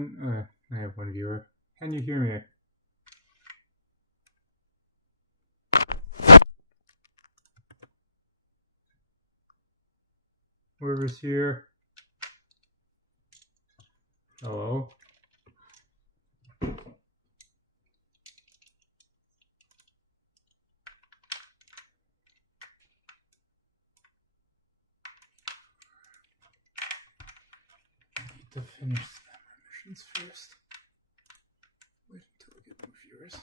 I have one viewer. Can you hear me? Whoever's here. Hello? To finish spammer missions first. Wait until we get more viewers.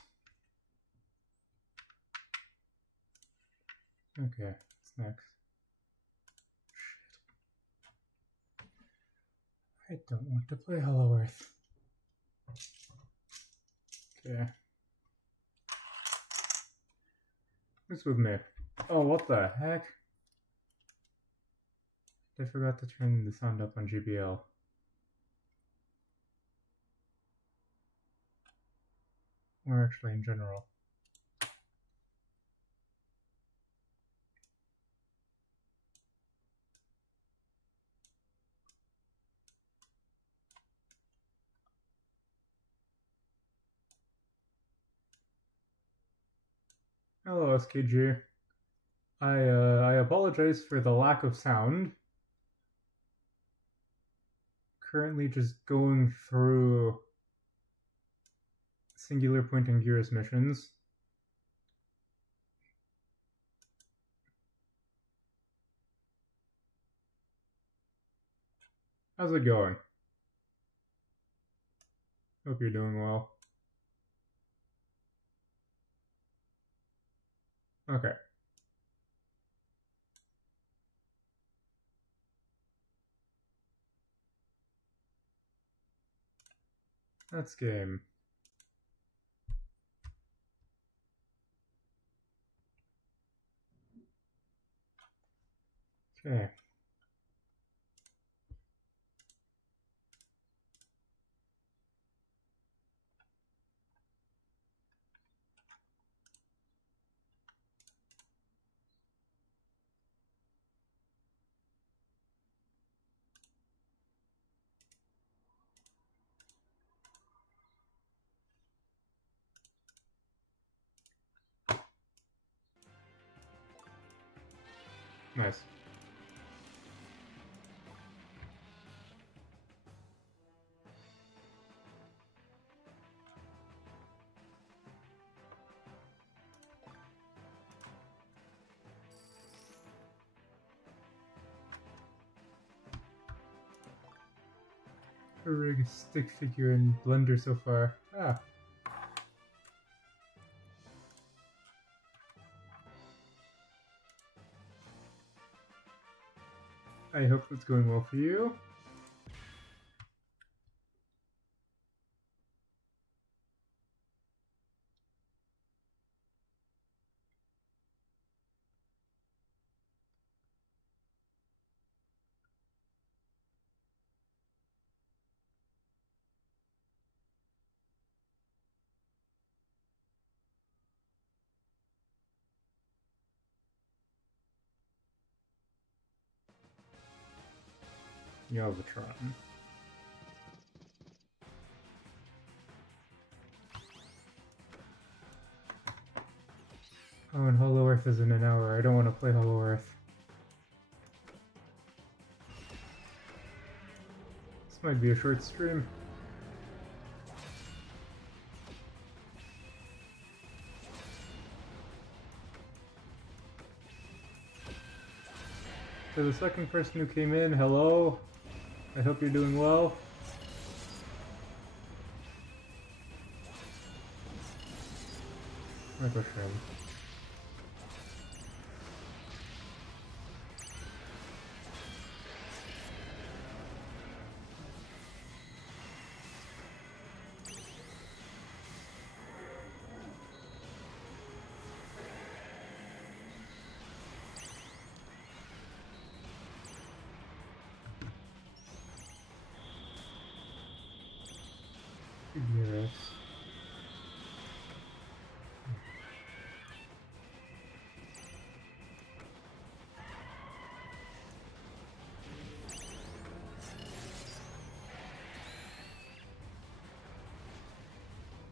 Okay, what's next? Shit. I don't want to play Hollow Earth. Okay. Who's with me? Oh, what the heck? I forgot to turn the sound up on GBL. Or actually in general. Hello, SKG. I apologize for the lack of sound. Currently just going through singular point and gears missions. How's it going? Hope you're doing well. Okay. That's game. Okay. Nice. A rig stick figure in Blender so far. Ah. I hope it's going well for you. Galvatron. Oh, and Hollow Earth is in an hour. I don't want to play Hollow Earth. This might be a short stream. For the second person who came in, hello. I hope you're doing well. Micro Shrimp. Yes.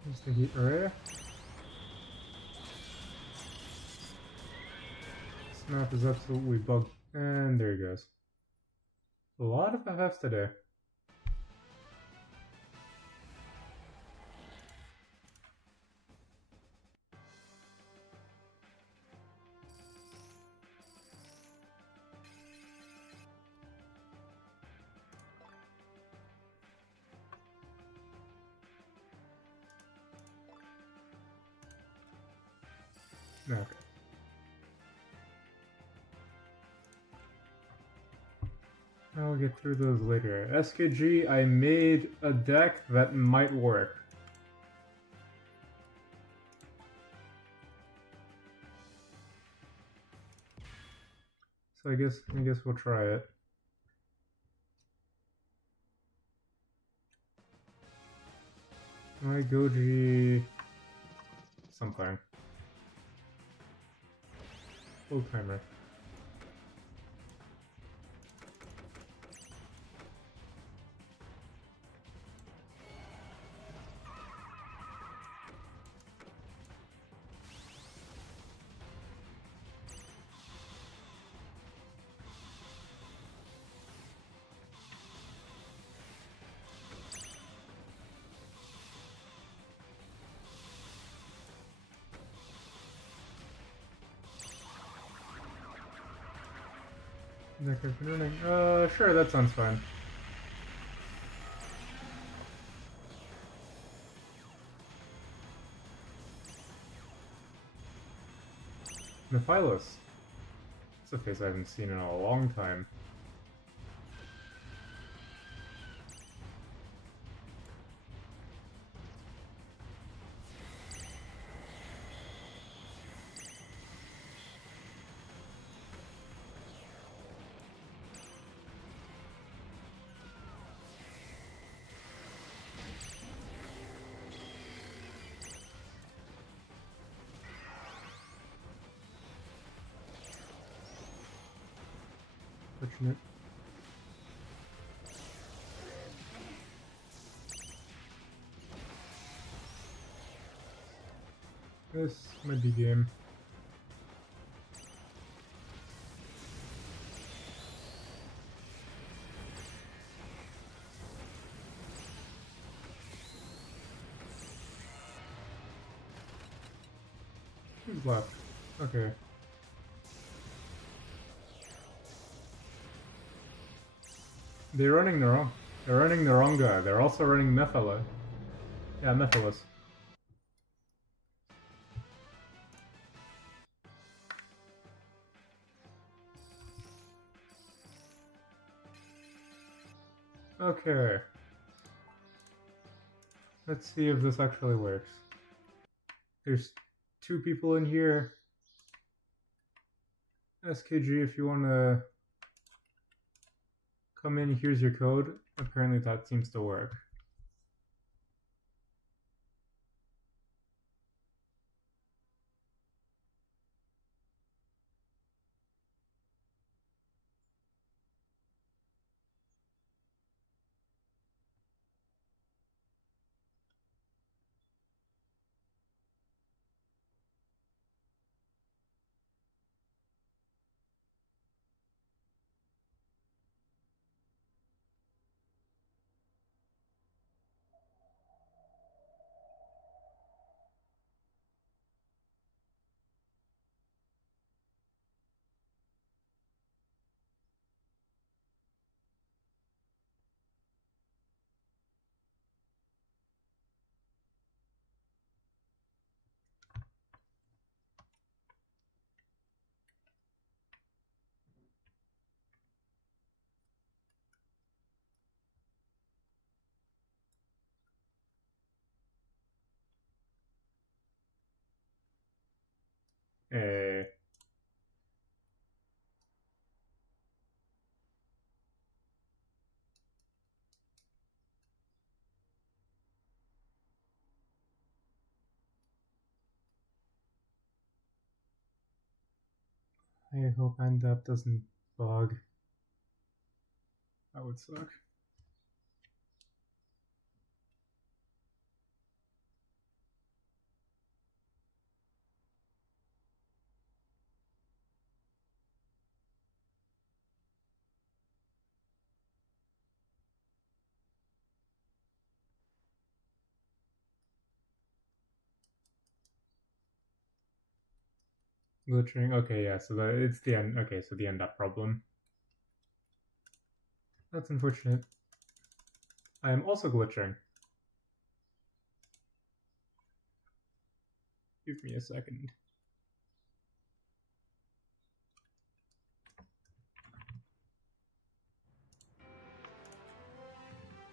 Use the heat array. This map is absolutely bugged. And there he goes. A lot of FFs today. Okay. I'll get through those later. SKG, I made a deck that might work. So I guess we'll try it. My Goji something. Full timer. Deck has been running. Sure, that sounds fine. Nephilos. It's a face I haven't seen in a long time. Fortunate. This might be game. Who's left? Okay. They're running the wrong guy. They're also running Nephilos. Yeah, Nephilos. Okay. Let's see if this actually works. There's 2 people in here. SKG, if you want to come in, here's your code. Apparently that seems to work. Eh. I hope end up doesn't bug. That would suck. Glitching. Okay, yeah, so it's the end. Okay, so the end up problem. That's unfortunate. I am also glitching. Give me a second.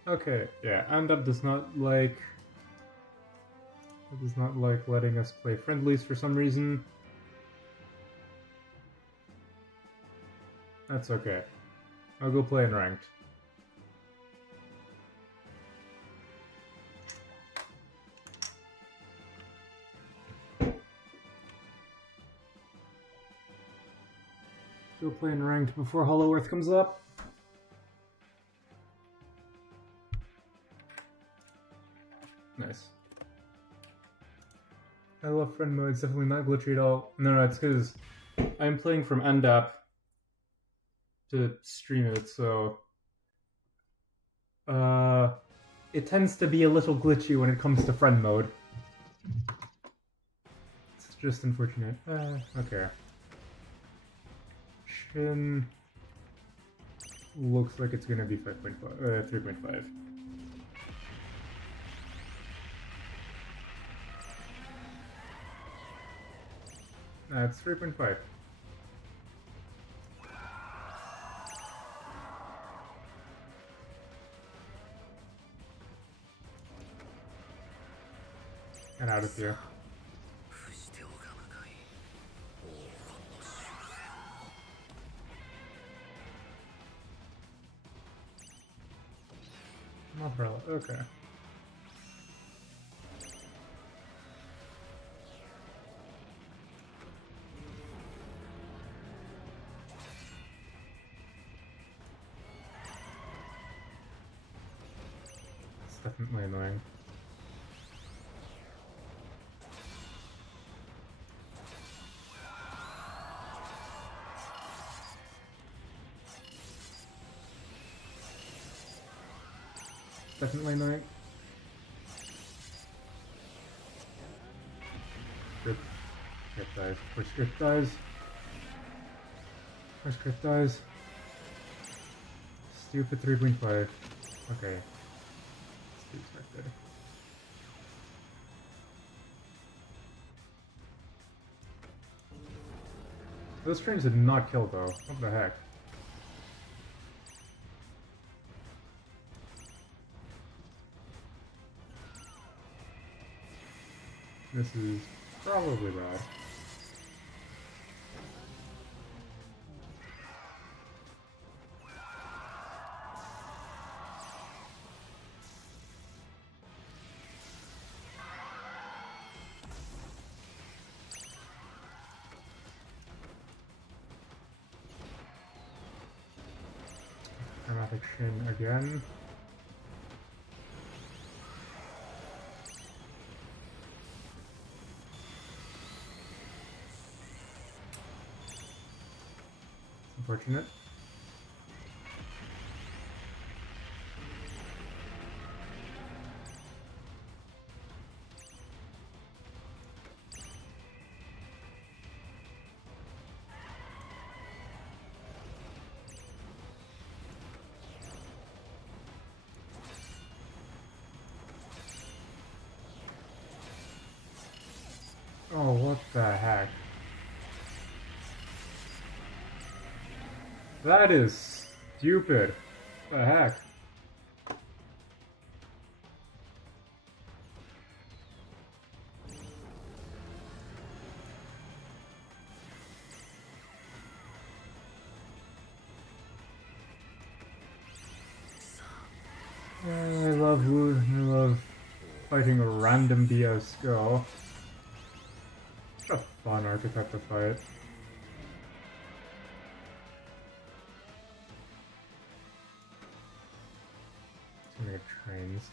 Okay, yeah, end up does not like letting us play friendlies for some reason. That's okay. I'll go play in ranked. Go play in ranked before Hollow Earth comes up. Nice. I love friend mode. It's definitely not glitchy at all. No, it's because I'm playing from end app to stream it, so it tends to be a little glitchy when it comes to friend mode. It's just unfortunate. Okay. Shin looks like it's gonna be 5.5, 3.5. It's 3.5. Get out of here. Umbrella, okay. It's definitely annoying. Definitely annoying. Script dies. Of course script dies. Of course script dies. Stupid 3.5. Okay. It's to be expected. Those trains did not kill though. What the heck? This is probably bad. Dramatic Shin again. Unfortunate. Oh, what the heck? That is stupid. What the heck? I love fighting a random BS girl. Such a fun archetype to fight. Too many trains.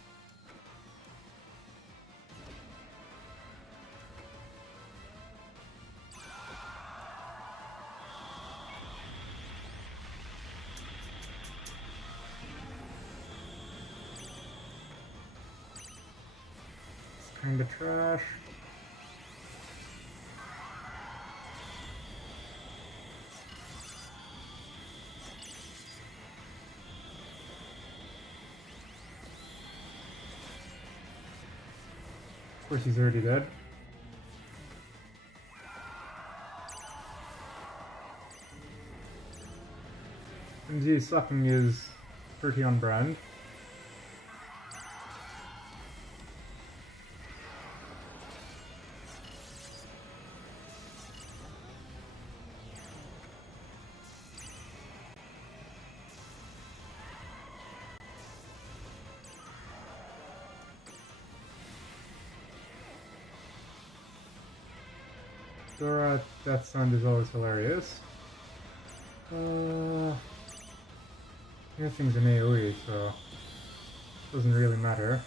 It's kinda trash. Of course, he's already dead. MZ sucking is pretty on brand. Dora Death Sound is always hilarious. Everything's an AoE, so it doesn't really matter.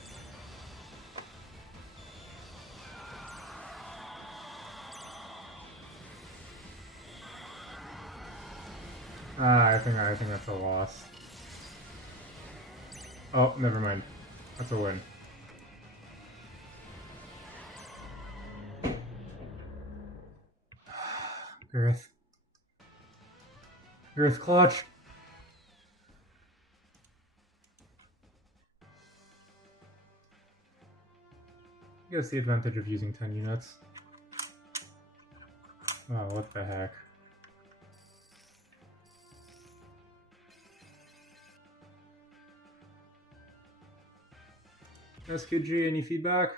I think that's a loss. Oh, never mind. That's a win. Girth. Girth clutch! I guess the advantage of using 10 units. Oh, what the heck. SKG, any feedback?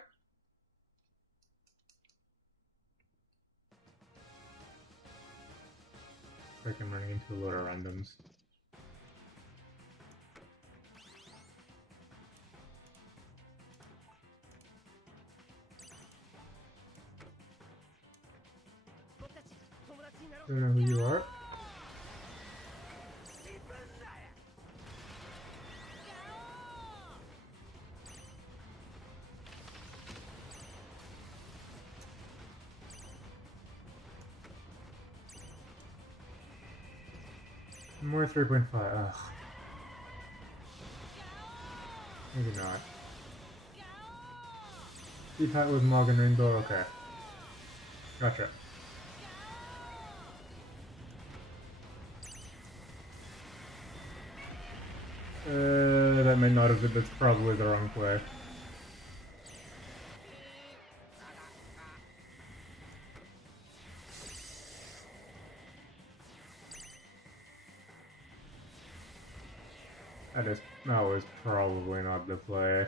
Like I'm running into a load of randoms. Don't know who you are. More 3.5. Ugh. Maybe not. Deep hat with Morgan Rainbow. Okay. Gotcha. That might not have been. That's probably the wrong play. That was probably not the play.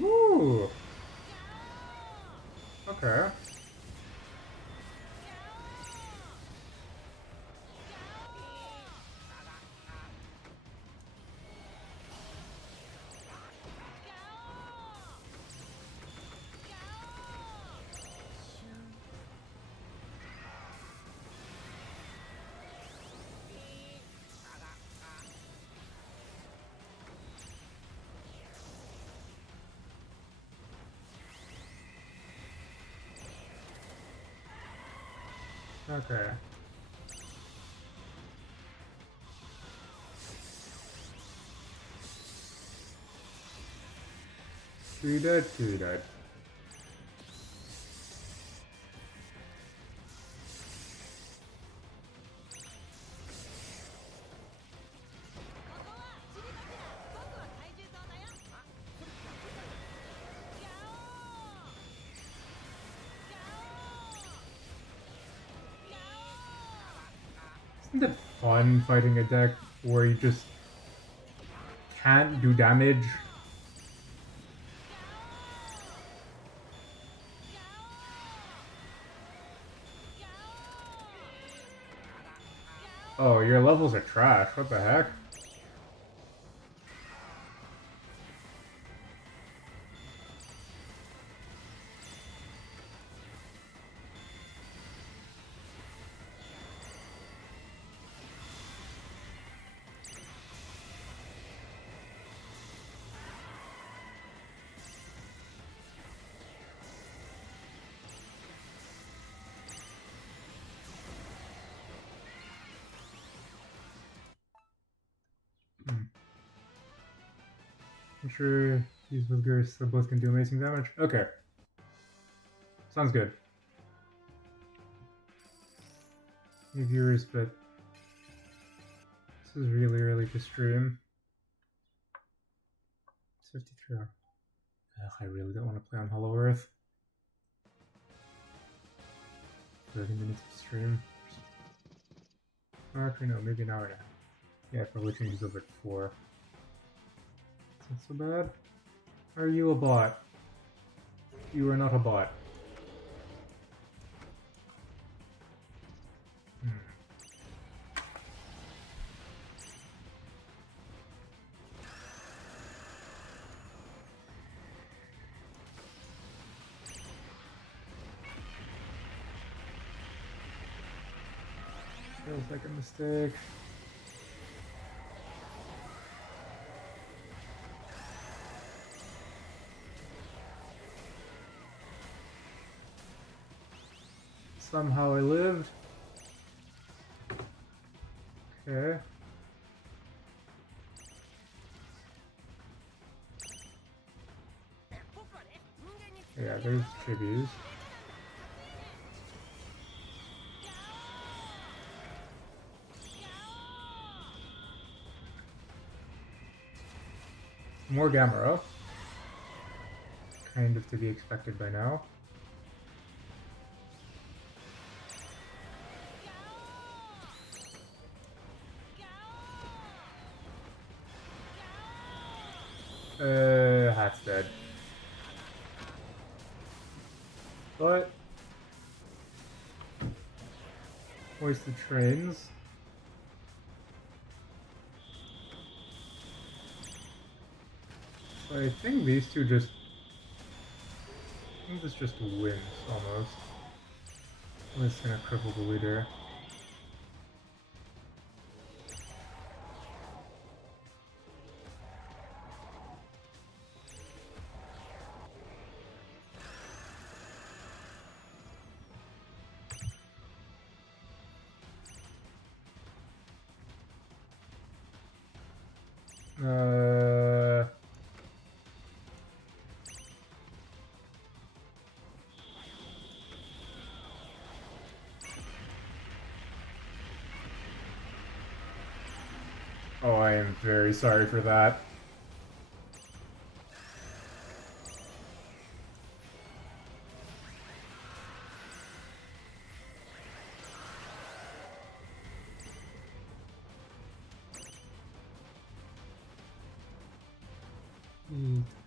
Ooh. Okay. Okay. Two dead, two dead. Isn't it fun fighting a deck where you just can't do damage? Oh, your levels are trash. What the heck? I'm sure these Wilgers still both can do amazing damage. Okay. Sounds good. New viewers, but this is really early to stream. 53 hours. Ugh, I really don't want to play on Hollow Earth. 30 minutes of stream. Actually, no, maybe an hour and a half. Yeah, probably changes over 4. It's not so bad. Are you a bot? You are not a bot. Feels like a mistake. Somehow I lived. Okay. Yeah, there's tributes. More Gamera. Kind of to be expected by now. Hat's dead. But where's the trains? So I think these two just... I think this just wins, almost. This is gonna cripple the leader. Oh, I am very sorry for that.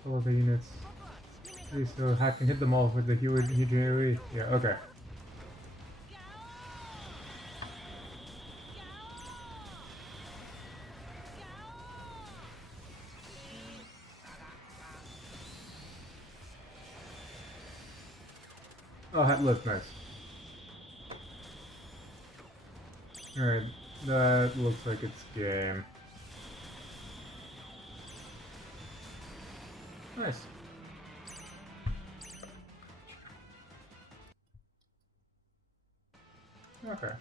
All of the units. Okay, so Hack can hit them all with the huge AoE. Yeah, okay. Oh, Hat lived, nice. Alright, that looks like it's game. Nice. Okay.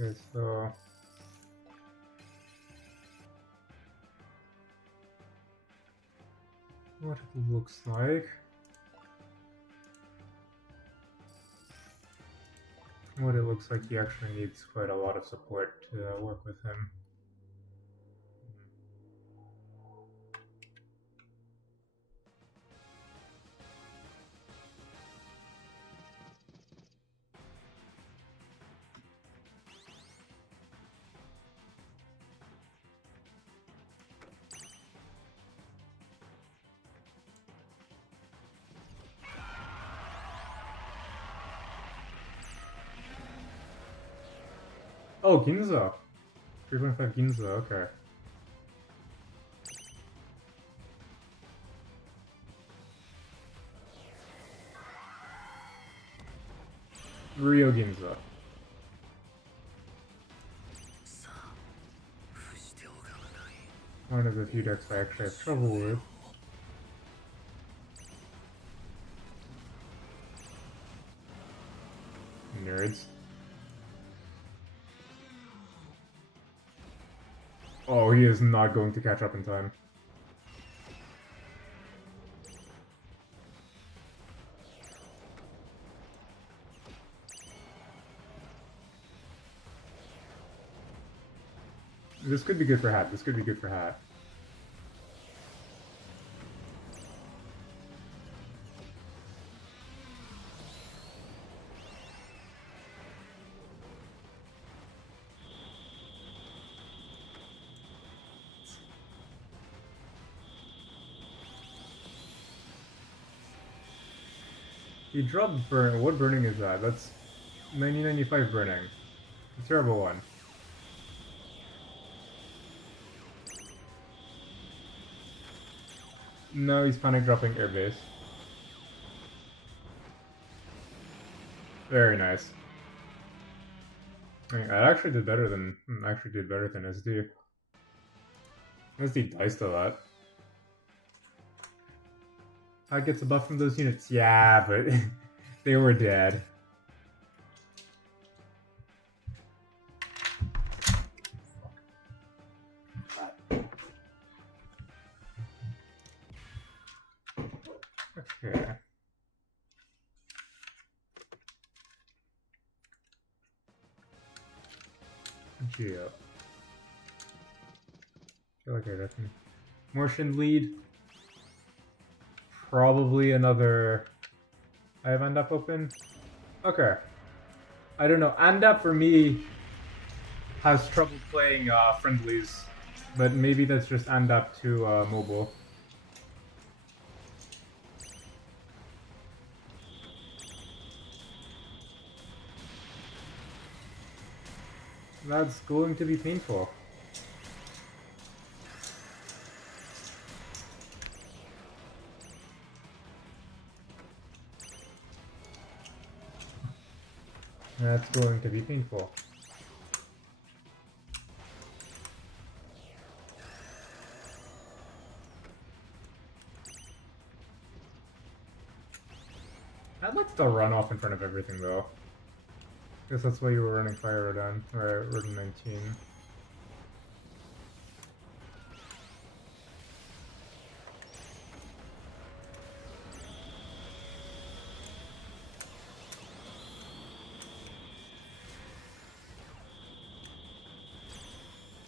Okay, so... what it looks like. What it looks like, he actually needs quite a lot of support to work with him. Oh, Ginza! 3.5 Ginza, okay. Rio Ginza. One of the few decks I actually have trouble with. Nerds. Oh, he is not going to catch up in time. This could be good for Hat. This could be good for Hat. He dropped burn. What burning is that? That's 1995 burning. A terrible one. No, he's panic dropping airbase. Very nice. I actually did better than SD. SD diced a lot. I get a buff from those units. Yeah, but they were dead. Okay. Geo. I feel like I reckon. Mortian lead. Probably another. I have Andap open. Okay. I don't know. Andap for me has trouble playing friendlies, but maybe that's just Andap to mobile. That's going to be painful. That's going to be painful. I'd like to run off in front of everything though. Guess that's why you were running Fire Rodan, or Rodan 19.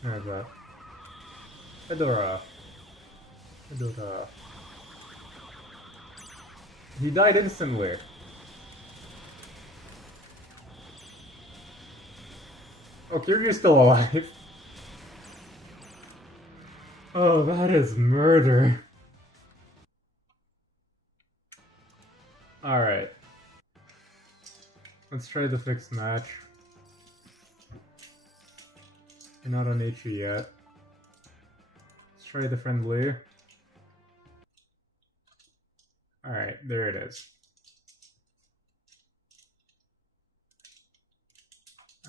There's that. Fedora. Fedora. He died instantly. Oh, Kiryu's still alive. Oh, that is murder. Alright. Let's try the fixed match. You're not on HE yet. Let's try the friendly. Alright, there it is.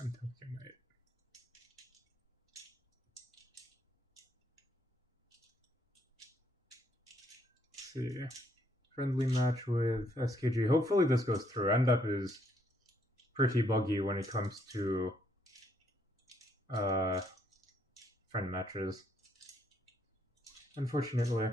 I'm Tokyo Knight. Let's see. Friendly match with SKG. Hopefully this goes through. End up is pretty buggy when it comes to friend matches. Unfortunately.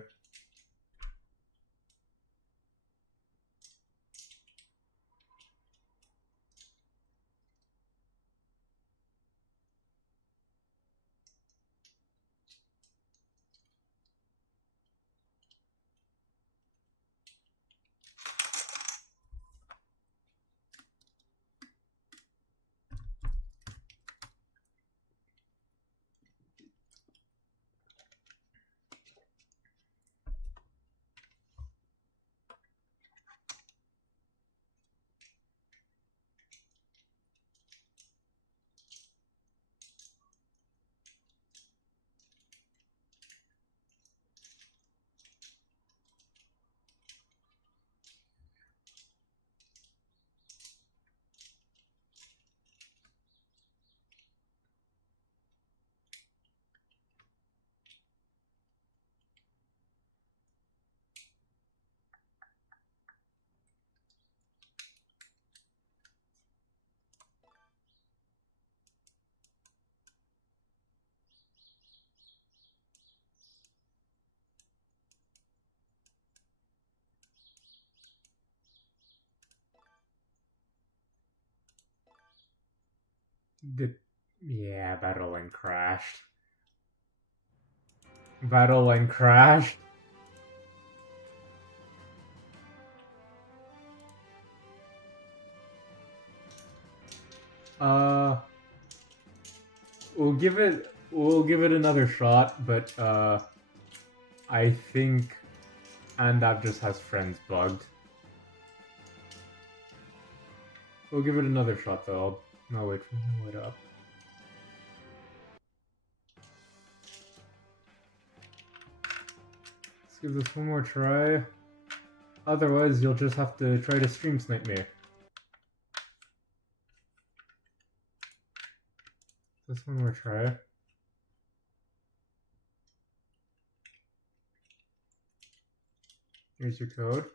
Did yeah, battle and crashed. Battle and crashed. Uh, we'll give it another shot, but I think Andap just has friends bugged. We'll give it another shot though. No wait up. Let's give this one more try. Otherwise, you'll just have to try to stream snipe me. This one more try. Here's your code.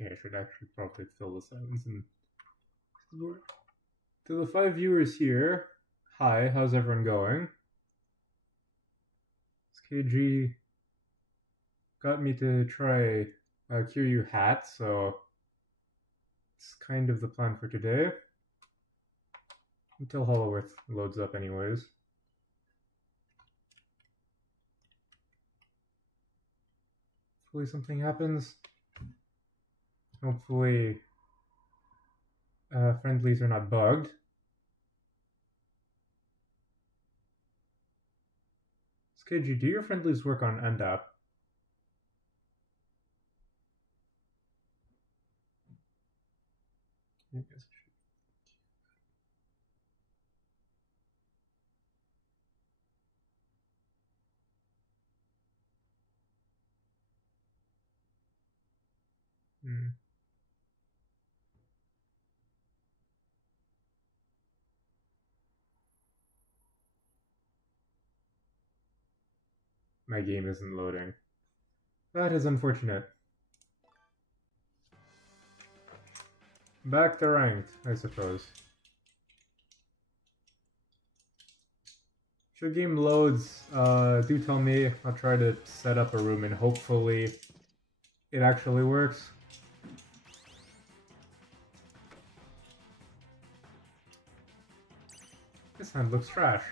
Okay, I should actually probably fill the silence and to the 5 viewers here. Hi, how's everyone going? KG got me to try a Kiryu hat, so it's kind of the plan for today. Until Hollow Earth loads up anyways. Hopefully something happens. Hopefully friendlies are not bugged. KG, do your friendlies work on Endap? I guess My game isn't loading. That is unfortunate. Back to ranked, I suppose. If your game loads, do tell me. I'll try to set up a room and hopefully it actually works. This hand looks trash.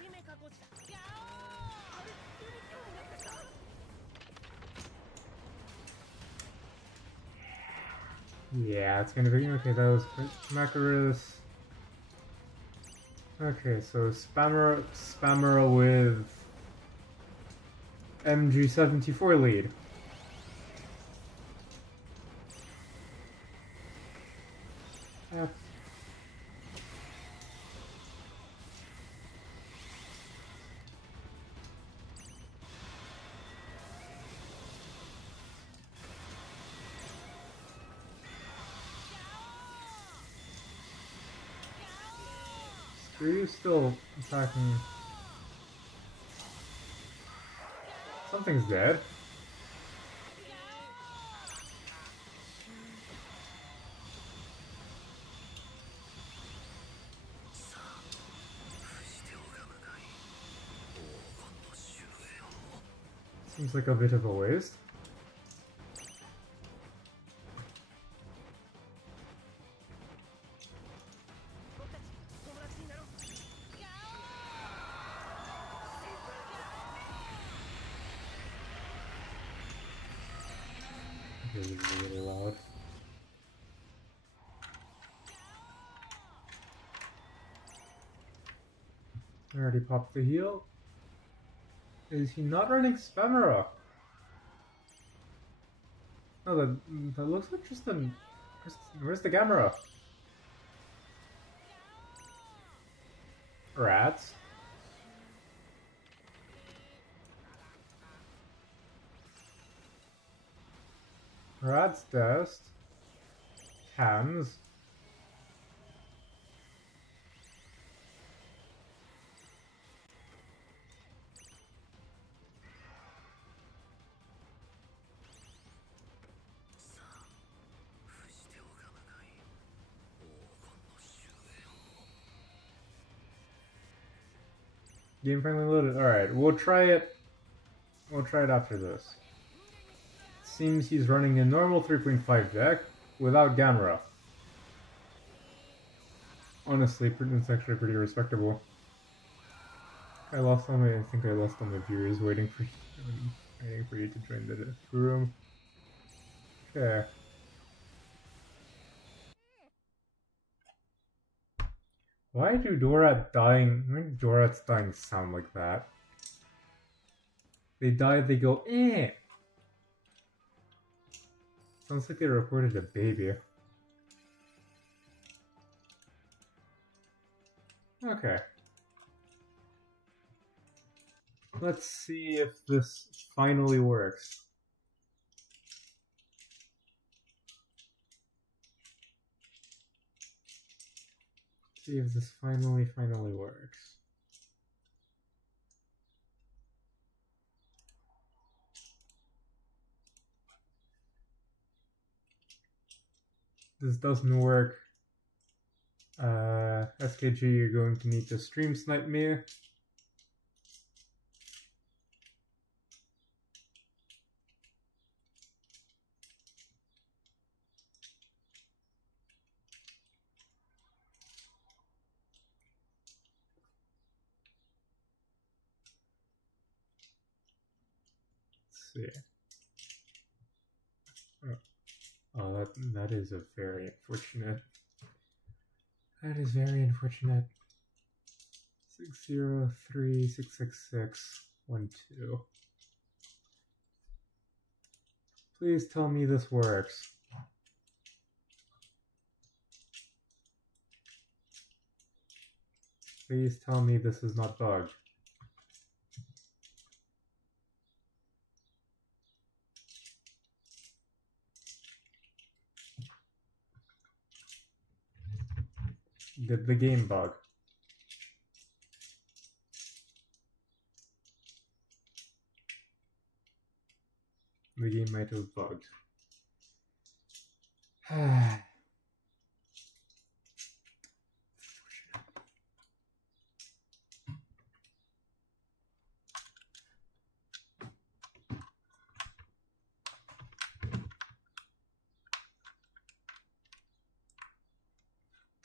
Yeah, it's gonna be okay. That was Macarus. Okay, so Spammer with MG74 lead. Are you still attacking? Something's dead. Seems like a bit of a waste. really, really loud. I already popped the heal. Is he not running Spamera? No, that looks like just an... Where's the Gamera? Rats. Rat's Dust. Cams. Game finally loaded. Alright, we'll try it. We'll try it after this. Seems he's running a normal 3.5 deck without Gamera. Honestly, it's actually pretty respectable. I think I lost all my viewers waiting for you to join the room. Okay. Why do Dorats dying sound like that? They die, they go, eh! Sounds like they reported a baby. Okay. Let's see if this finally works. See if this finally works. This doesn't work. SKG, you're going to need to stream snipe me. Let's see. Oh, that is a very unfortunate. That is very unfortunate. 603-666-12. Please tell me this works. Please tell me this is not bugged. Did the game bug? The game might have bugged.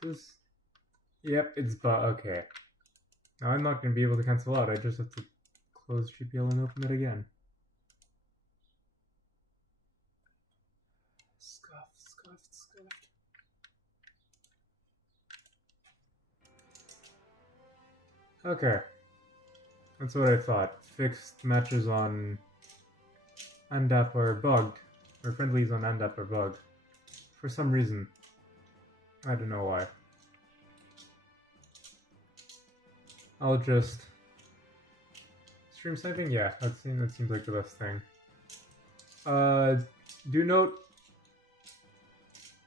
This... Yep, it's okay. Now I'm not going to be able to cancel out. I just have to close GPL and open it again. Scuffed. Okay. That's what I thought. Fixed matches on Andap are bugged. Or friendlies on Andap are bugged. For some reason. I don't know why. I'll just... Stream sniping? Yeah, that seems like the best thing. Do note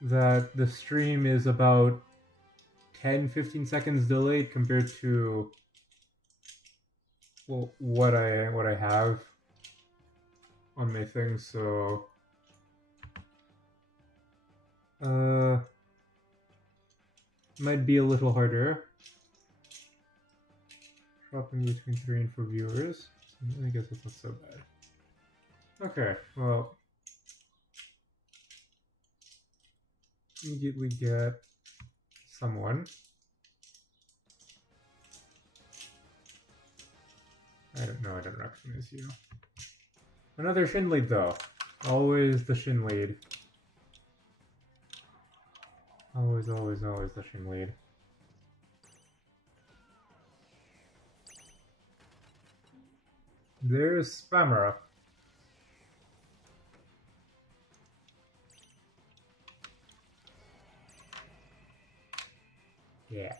that the stream is about 10-15 seconds delayed compared to what I have on my thing, so might be a little harder. Dropping between 3 and 4 viewers. I guess that's not so bad. Okay, well, immediately get someone. I don't recognize you. Another Shin Lead though. Always the shin lead. Always, always, always the shin lead. There's Spammer. Yeah.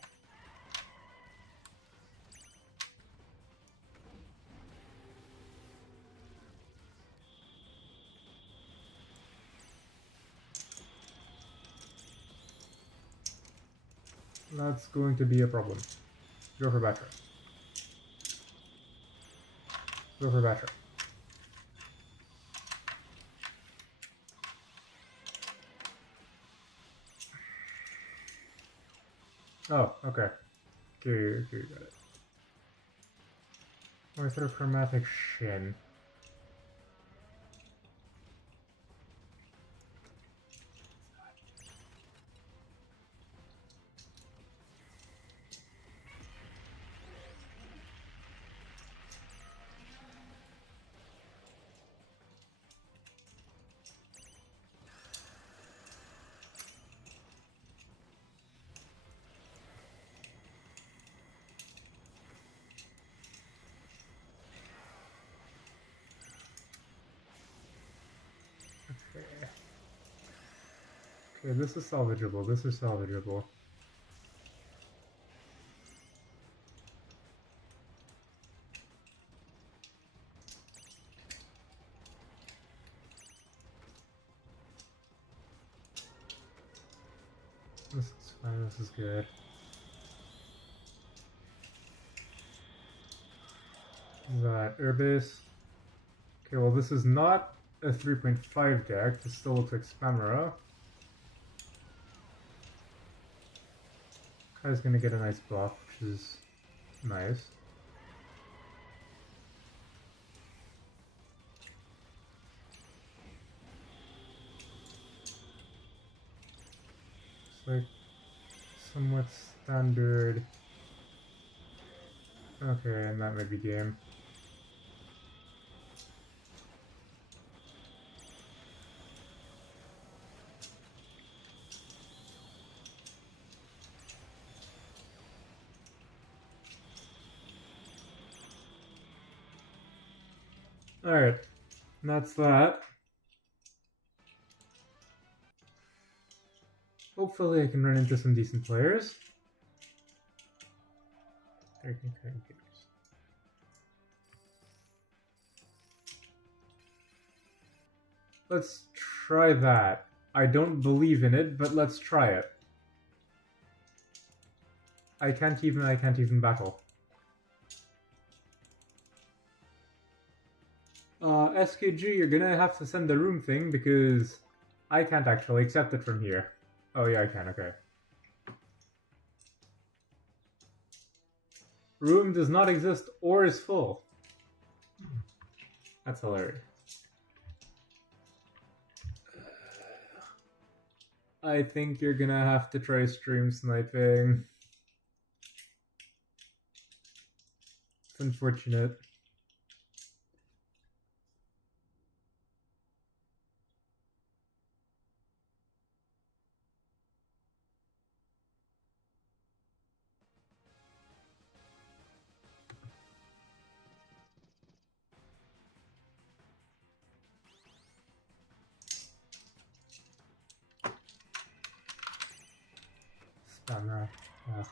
That's going to be a problem. Go for Batra. Go for Batra. Oh, okay. Okay, got it. Orthochromatic Shin. Okay, this is salvageable. This is salvageable. This is fine. This is good. That Urbis. Okay, well, this is not a 3.5 deck. This still looks like Spamera. Kai's gonna get a nice buff, which is nice. It's like somewhat standard. Okay, and that may be game. Alright, and that's that. Hopefully I can run into some decent players. 13 characters. Let's try that. I don't believe in it, but let's try it. I can't even battle. SKG, you're gonna have to send the room thing because I can't actually accept it from here. Oh yeah, I can, okay. Room does not exist or is full. That's hilarious. I think you're gonna have to try stream sniping. It's unfortunate. Spammer. Yeah.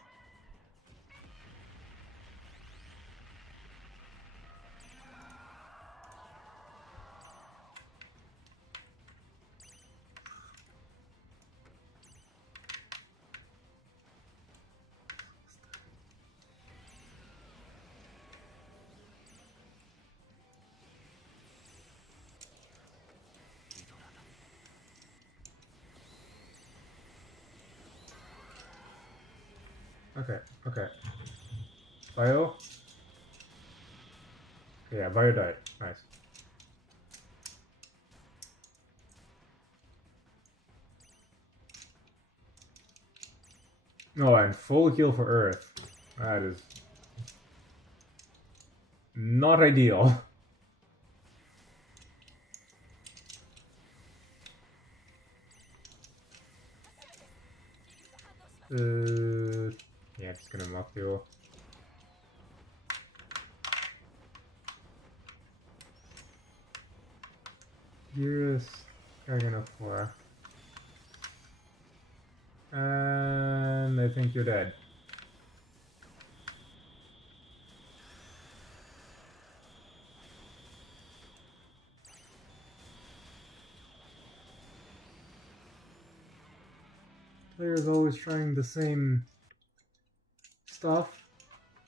Okay, okay. Bio? Yeah, Bio died. Nice. Oh, and full heal for Earth. That is not ideal. Yeah, it's gonna mock duel. Use Dragon of War. And I think you're dead. Players always trying the same stuff.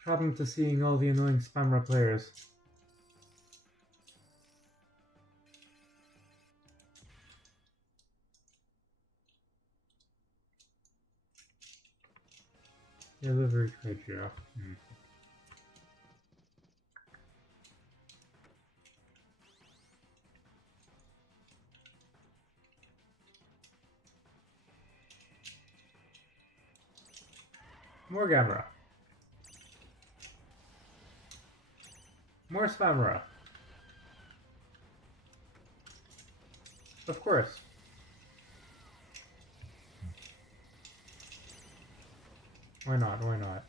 Happened to seeing all the annoying spammer players. Delivery trade, yeah. More Gamera. More Spamera. Of course. Why not? Why not?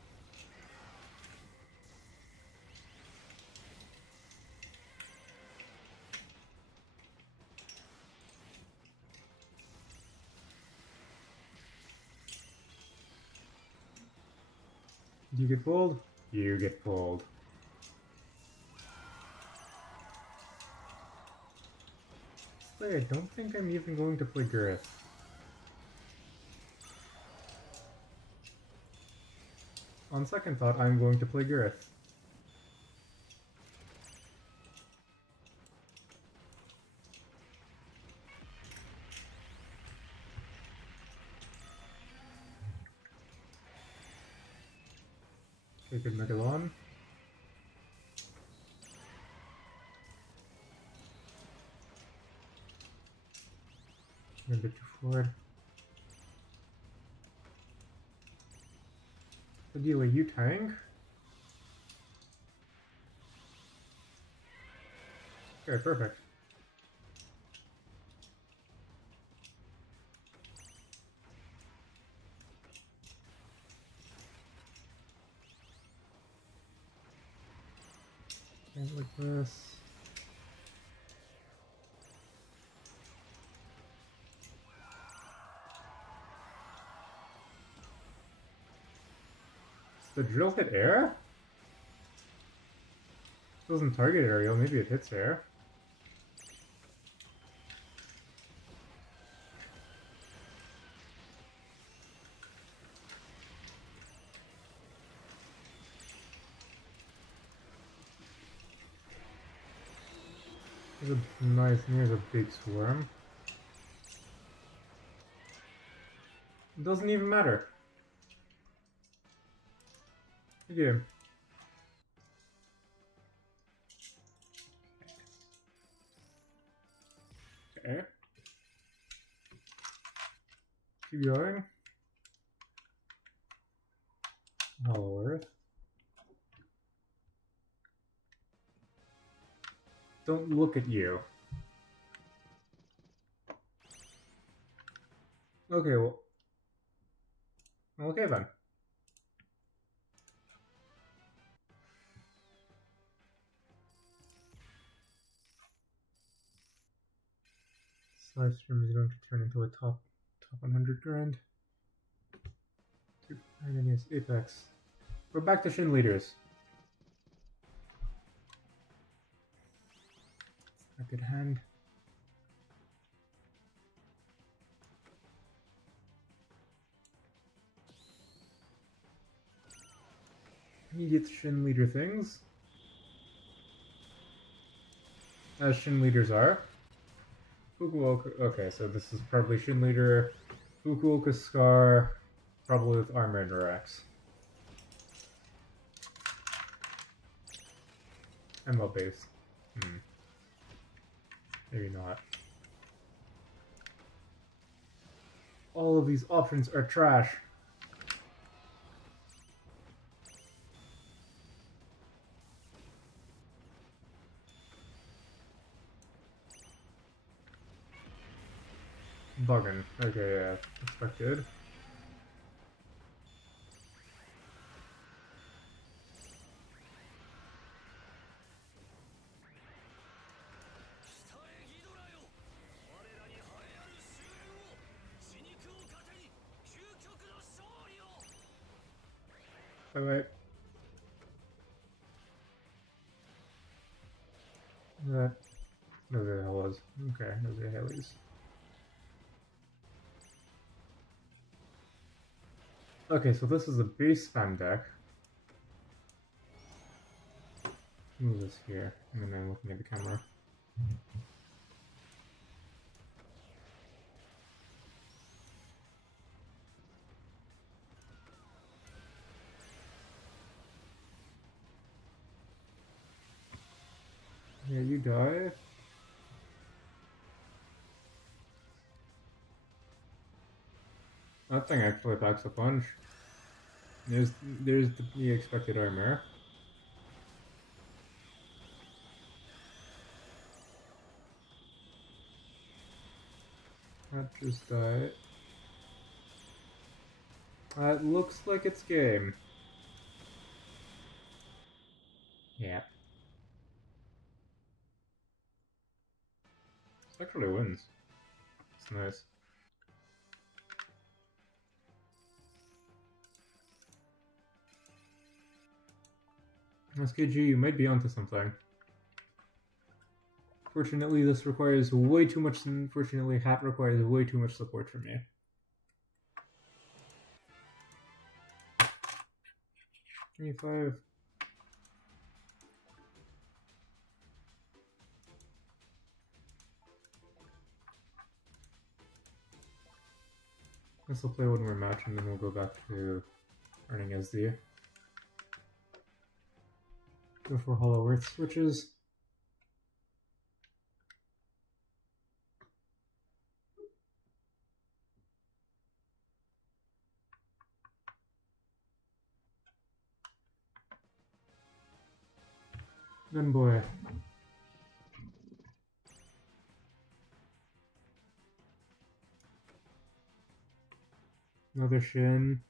You get pulled? You get pulled. I don't think I'm even going to play Gareth. On second thought, I'm going to play Gareth. Okay, good Megalon. A bit too forward. Padilla, you tank? Okay, perfect. Okay, like this. Does the drill hit air? It doesn't target aerial, maybe it hits air. There's a nice, here's a big swarm. It doesn't even matter. Good game. Okay. Keep going. Hollow Earth. Don't look at you. Okay, well. Okay then. Live stream is going to turn into a top 100 grind. And yes, Apex. We're back to Shin leaders. A good hand. Immediate Shin leader things. As Shin leaders are. Fukuoka. Okay, so this is probably Shin leader. Fukuoka Scar. Probably with armor and Rex. ML base. Maybe not. All of these options are trash. Buggin. Okay, yeah, expected. wait. That. Those are the hellos. Okay, those are helis. Okay, so this is a base spam deck. Move this here, and then I'm looking at the camera. Yeah, you die. That thing actually packs a punch. There's the expected armor. That just died. It looks like it's game. Yeah. This actually wins. It's nice. SKG, you might be onto something. Fortunately, this requires way too much. Unfortunately, Hat requires way too much support from me. E5. This will play one more match and then we'll go back to earning SD. Go for Hollow Earth switches. Gun boy. Another Shin.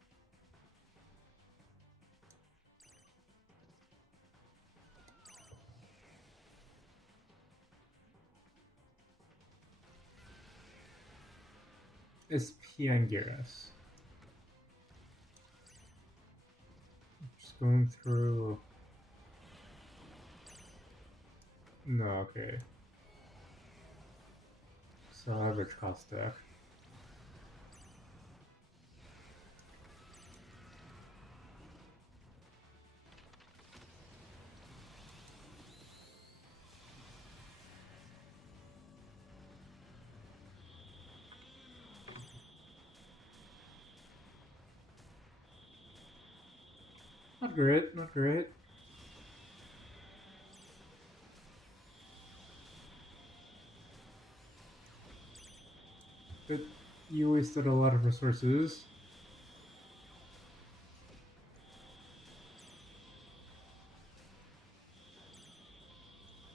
It's Piangiras. Just going through. No, okay. So average cost deck. Not great, not great. But you wasted a lot of resources.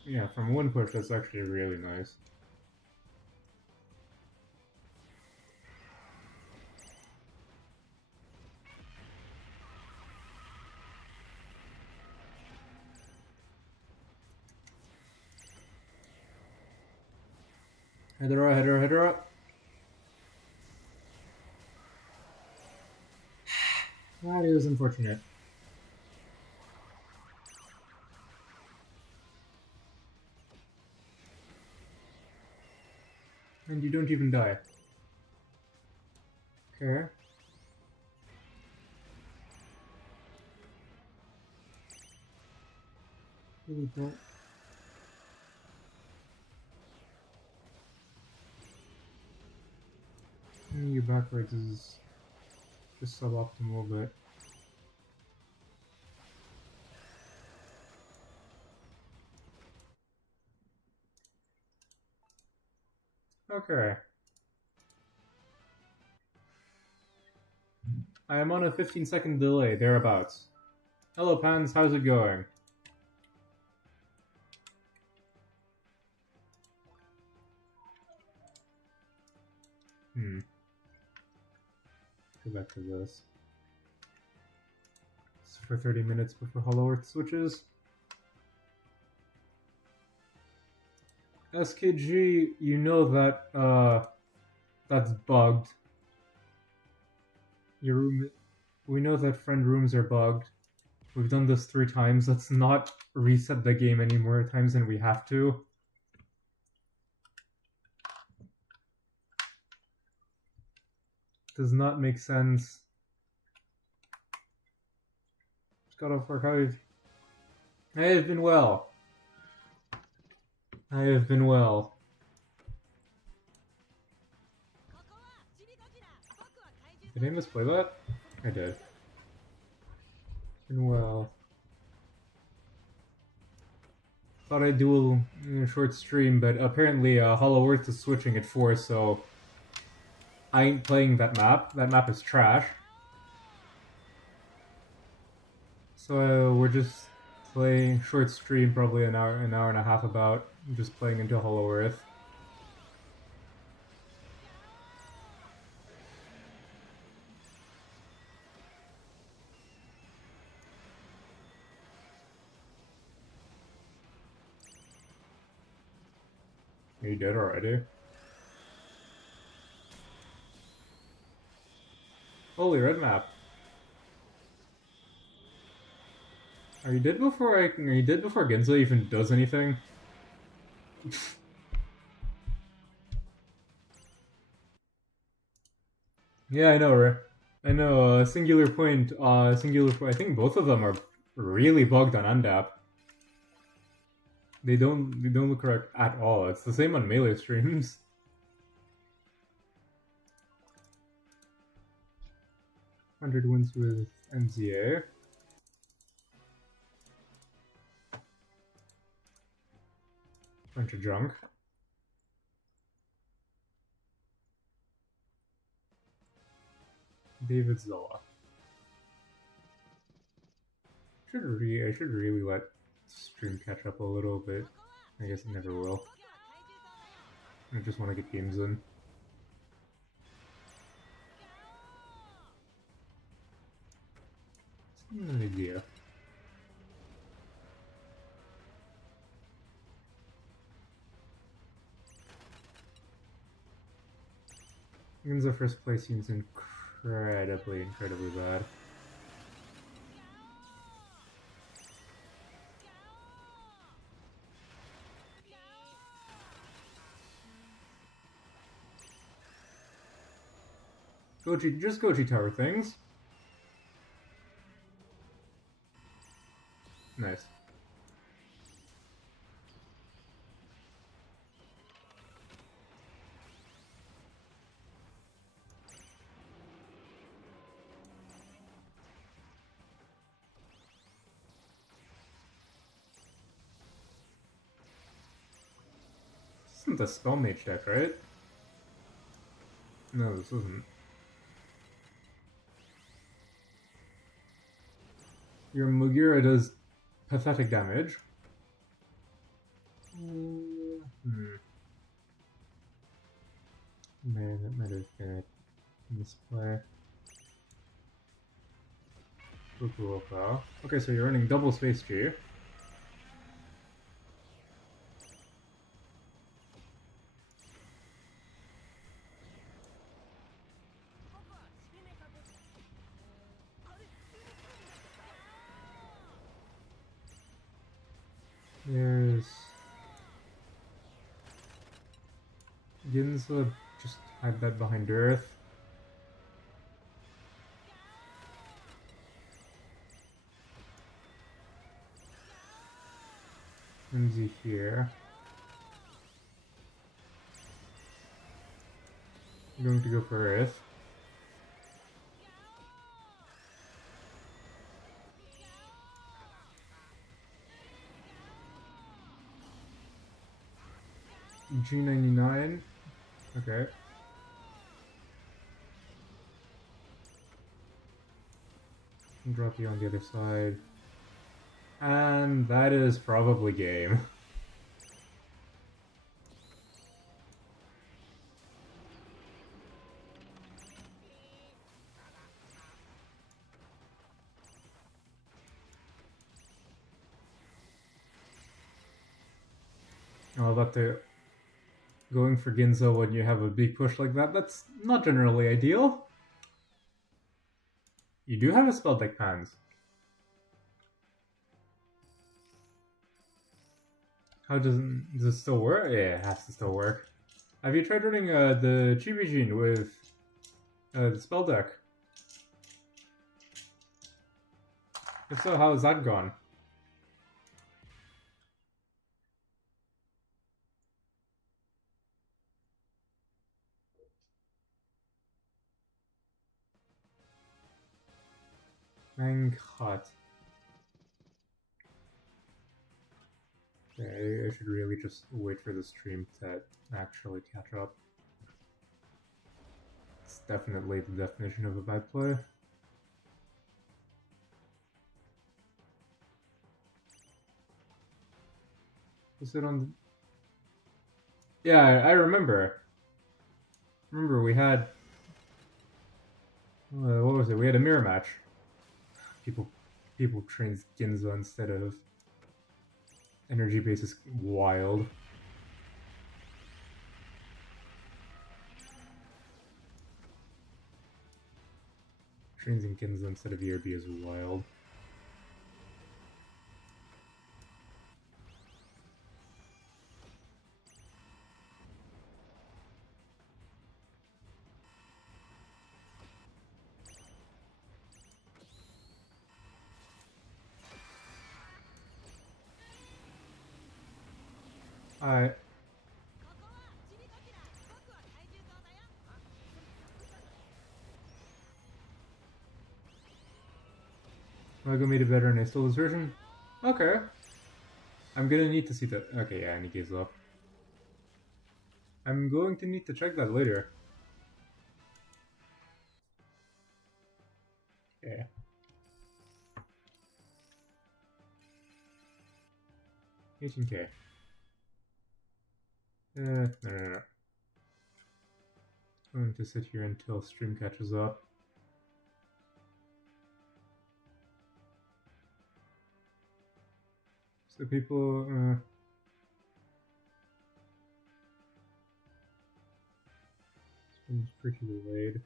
Yeah, from one push, that's actually really nice. Header, header, header. That is unfortunate. And you don't even die. Okay. Really don't. You backwards is just suboptimal, but okay. I am on a 15-second delay, thereabouts. Hello, Pans, how's it going? Go back to this. It's for 30 minutes before Hollow Earth switches. SKG, you know that that's bugged. Your room, we know that friend rooms are bugged. We've done this 3 times. Let's not reset the game any more times than we have to. Does not make sense. Just got off work. I have been well. I have been well. Did I misplay that? I did. Been well. Thought I'd do a short stream, but apparently Hollow Earth is switching at 4, so I ain't playing that map. That map is trash. So we're just playing short stream, probably an hour and a half about, just playing into Hollow Earth. Are you dead already? Holy red map. Are you dead before Ginza even does anything? Yeah, I know, right? I know, Singular Point, I think both of them are really bugged on Undap. They don't look correct at all. It's the same on Melee streams. Hundred wins with MZA. Bunch of junk. David Zola. I should really let stream catch up a little bit. I guess it never will. I just want to get games in. It's not an idea. Ginza first place seems incredibly bad. Just Gochi Tower things. Nice. This isn't the Spell Mage deck, right? No, this isn't. Your Mugira does pathetic damage. Man, that might have been a misplay. Fukuoka. Okay, so you're running double Space G. There's Ginza, just hide that behind Earth. MZ here. I'm going to go for Earth. G99. Okay. Drop you on the other side. And that is probably game. Oh, about the going for Ginza when you have a big push like that, that's not generally ideal. You do have a spell deck pans. How does it still work? Yeah, it has to still work. Have you tried running the Chibi Gene with the spell deck? If so, how has that gone? Mang hot. Okay, I should really just wait for the stream to actually catch up. It's definitely the definition of a bad play. Was it on? Yeah, I remember. Remember, we had what was it? We had a mirror match. People trained Ginza instead of energy base is wild. Trains in Ginza instead of ERB is wild. I Lego made it better and I stole this version. Okay. I'm gonna need to see that. Okay, yeah, and he gives up. I'm going to need to check that later. Okay. 18k. No. I'm going to sit here until stream catches up. So people, stream's pretty delayed.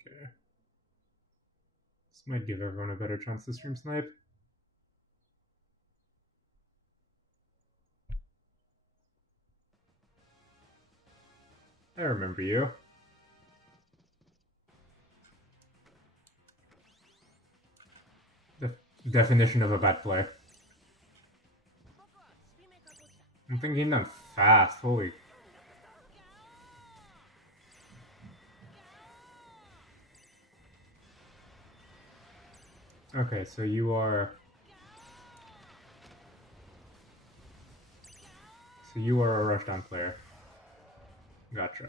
Okay. This might give everyone a better chance to stream snipe. I remember you. The definition of a bad play. I'm thinking I'm fast. Holy. Okay, so you are. So you are a rushdown player. Gotcha.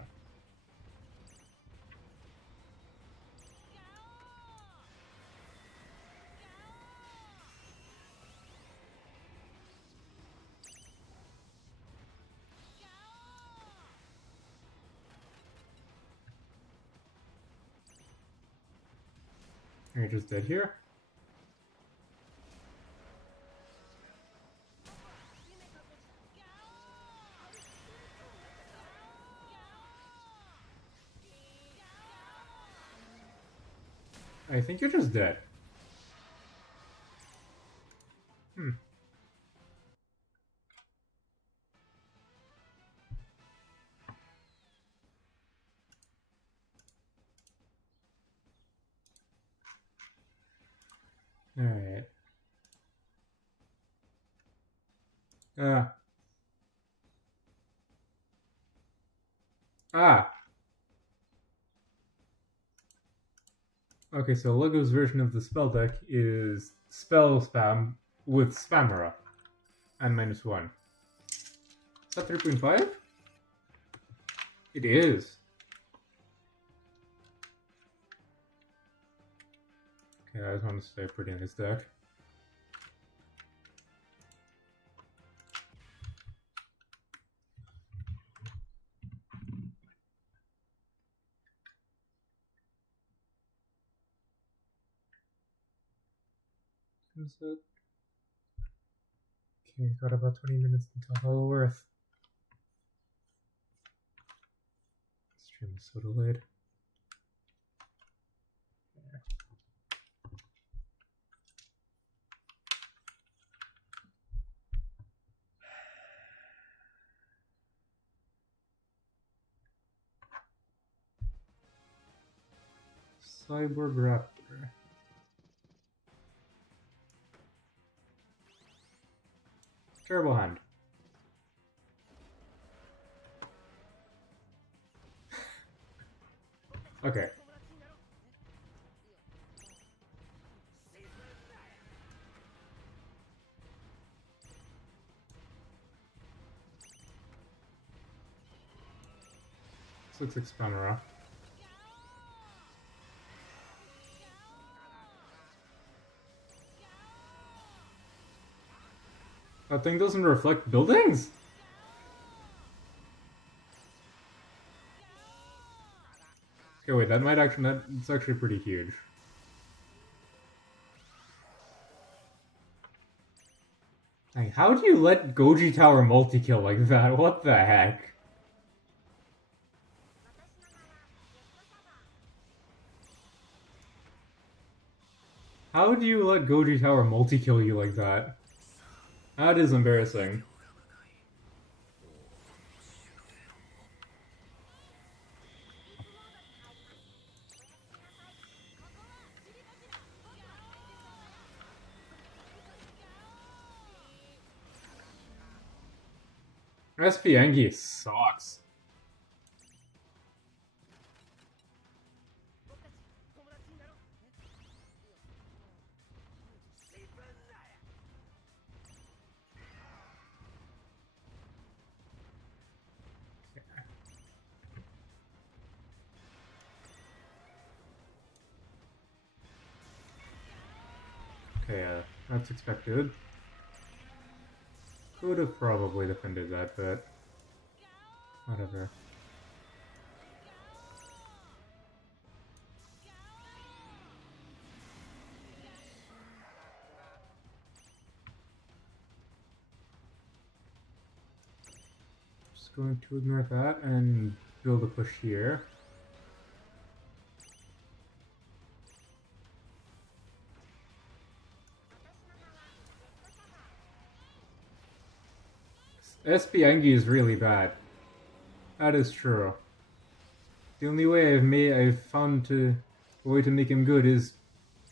Are you just dead here? I think you're just dead. Hmm. Alright. Ah. Ah! Okay, so Lego's version of the spell deck is spell spam with Spammera and -1. Is that 3.5? It is. Okay, I just want to stay pretty nice deck. Okay, got about 20 minutes until Hollow Earth. Stream is so delayed. Cyborg Raptor. Terrible hand. Okay. This looks like Spamera. That thing doesn't reflect buildings? Okay, wait, that might actually, that's actually pretty huge. Like, how do you let Goji Tower multi-kill like that? What the heck? How do you let Goji Tower multi-kill you like that? That is embarrassing. SP Engi sucks. Okay, that's expected. Could have probably defended that, but whatever. Just going to ignore that and build a push here. SP Engi is really bad. That is true. The only way I've found a way to make him good is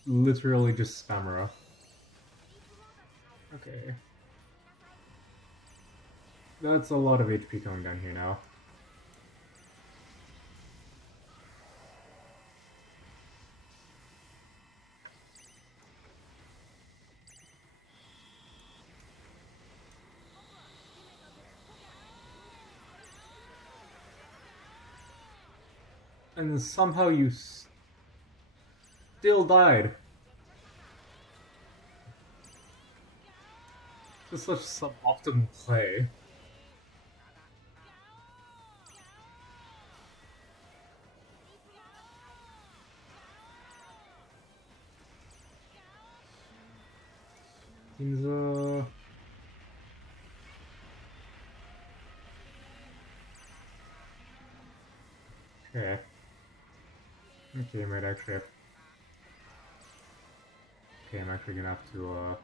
literally just Spamera. Okay. That's a lot of HP coming down here now. And somehow you still died. Just such suboptimal play. Ginza. Okay. Okay, I might actually have... Okay, I'm actually gonna have to,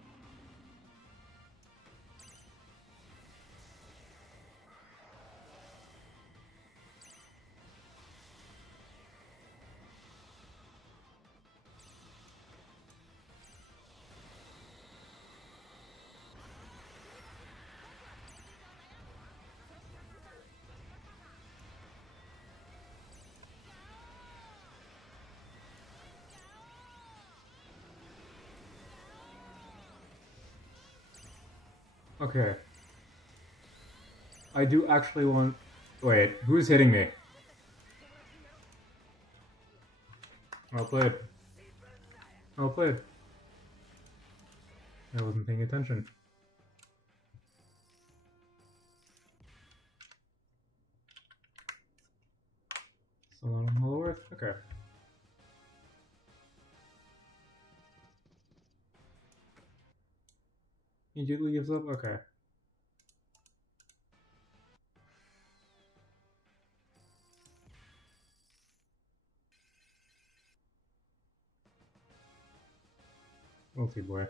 Okay. I do actually want... Wait, who's hitting me? Well played. Well played. I wasn't paying attention. Someone on Hollow Earth? Okay. Immediately gives up? Okay. Multi-boy.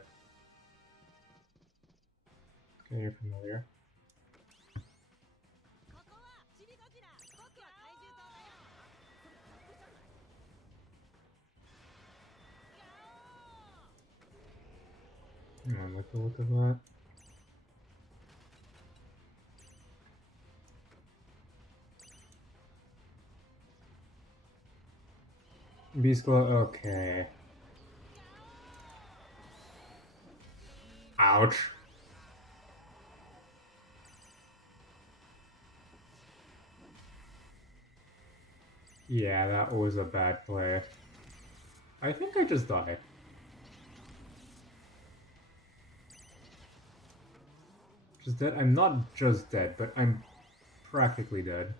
Okay, you're familiar. I like the look of that. Beast Glow, okay. Ouch. Yeah, that was a bad play. I think I just died. Just dead? I'm not just dead, but I'm practically dead.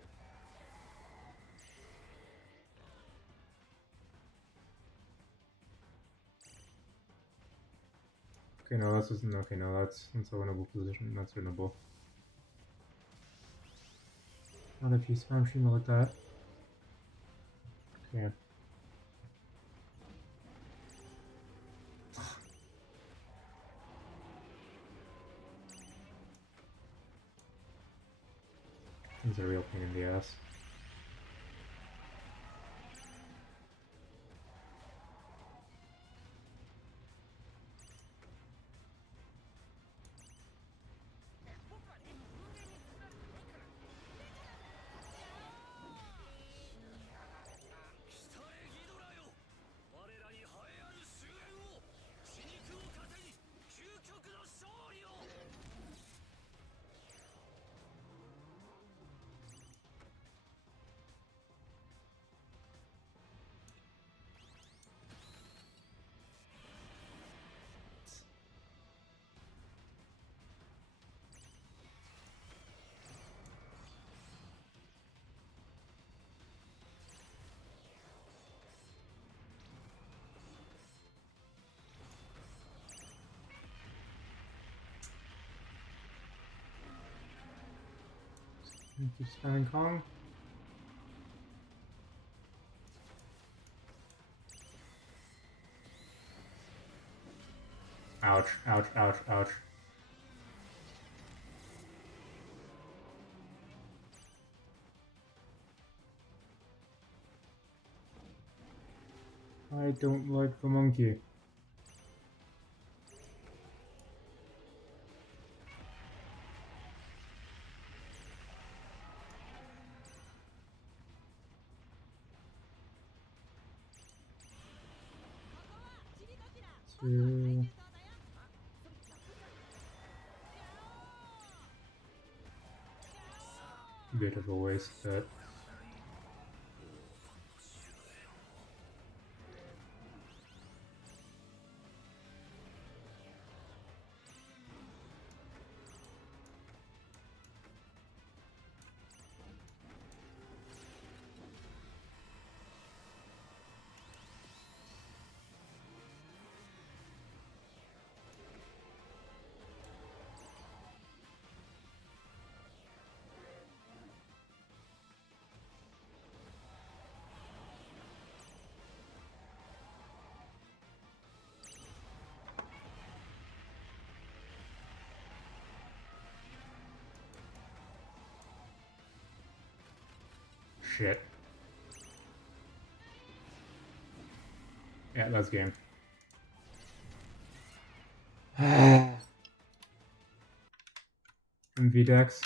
Okay, no, that's just, okay, no, that's a winnable position. That's winnable. Not if you spam Shima like that. Okay. He's a real pain in the ass. Keep spamming Kong. Ouch, ouch, ouch, ouch. I don't like the monkey. Two. Bit of a waste, but shit. Yeah, that's game. MV decks.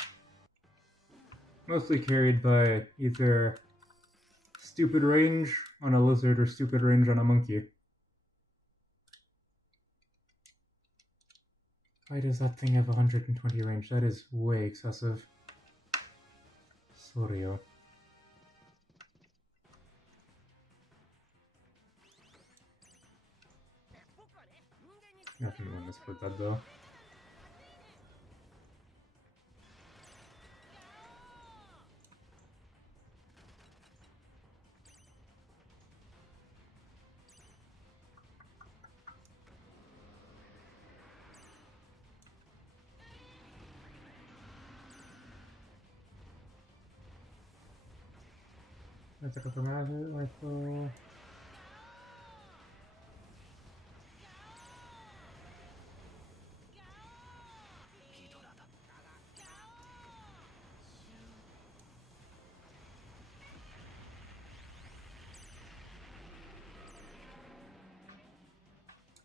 Mostly carried by either stupid range on a lizard or stupid range on a monkey. Why does that thing have 120 range? That is way excessive. Sorry. Nothing win this for that though. Let's take a magic rifle.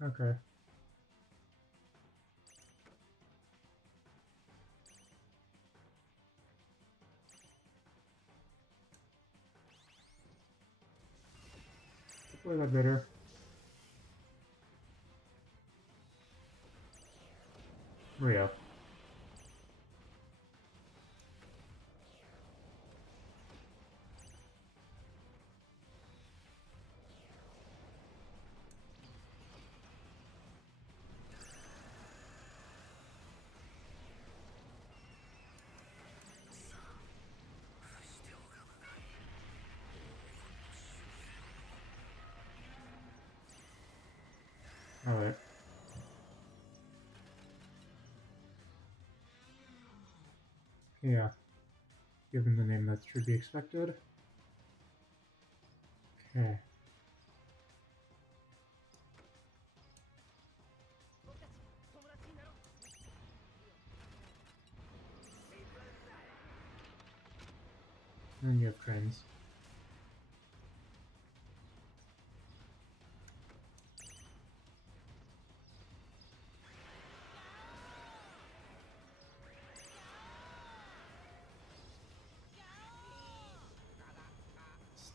Okay. Hopefully that better. Rio. Alright. Yeah. Given the name, that should be expected. Okay. And you have trains.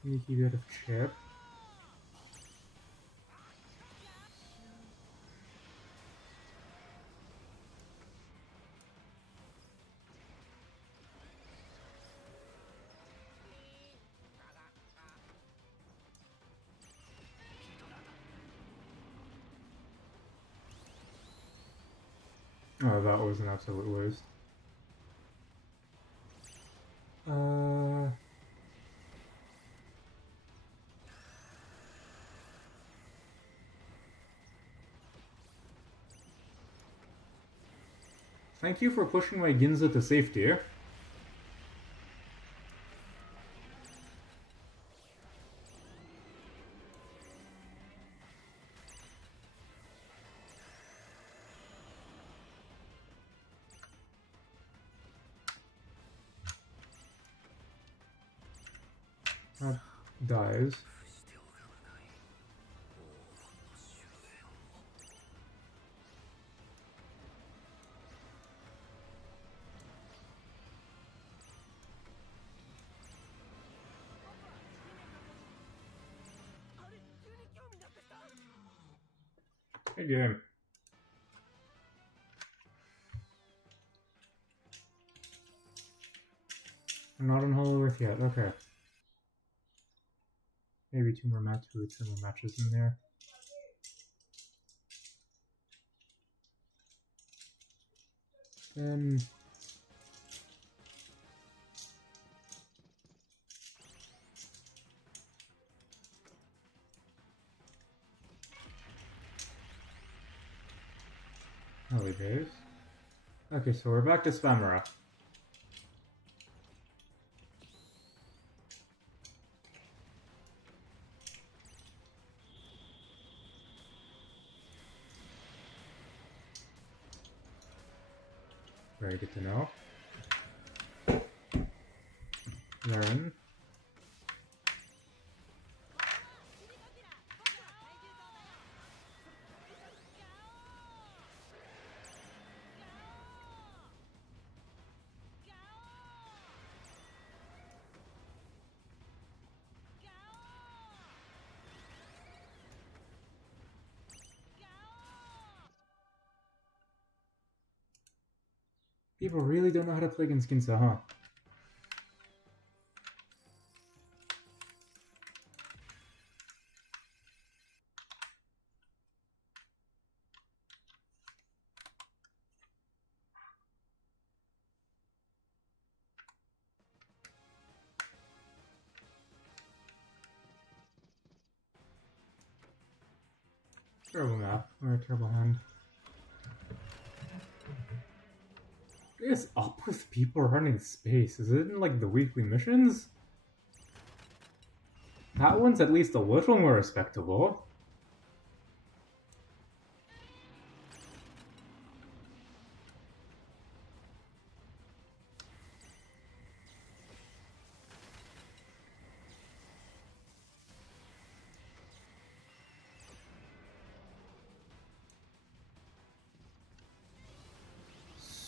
Sneaky bit of chip. Oh, that was an absolute waste. Thank you for pushing my Ginza to safety. That dies. Good game. I'm not on Hollow Earth yet. Okay. Maybe 2 more matches with 2 more matches in there. Then early days. Okay, so we're back to Spamera. Very good to know. Learn. People really don't know how to play against Ginza, huh? Terrible map, or a terrible hand. What is up with people running space? Is it in like the weekly missions? That one's at least a little more respectable.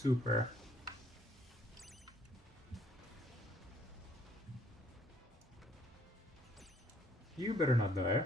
super. You better not die.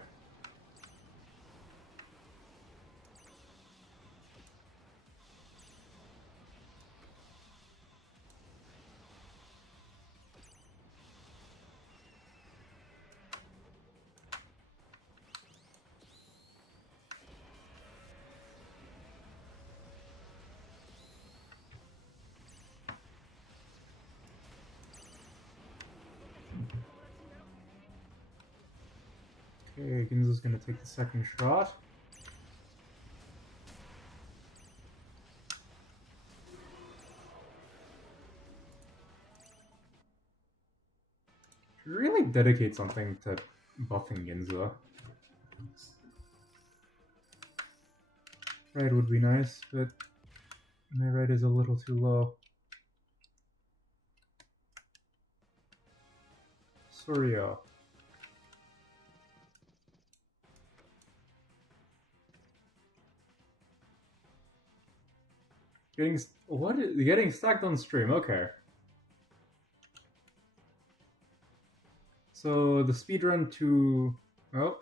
Okay, Ginza's gonna take the second shot. Really dedicate something to buffing Ginza. Right would be nice, but my right is a little too low. Surya. Getting stacked on stream, okay. So the speedrun to oh.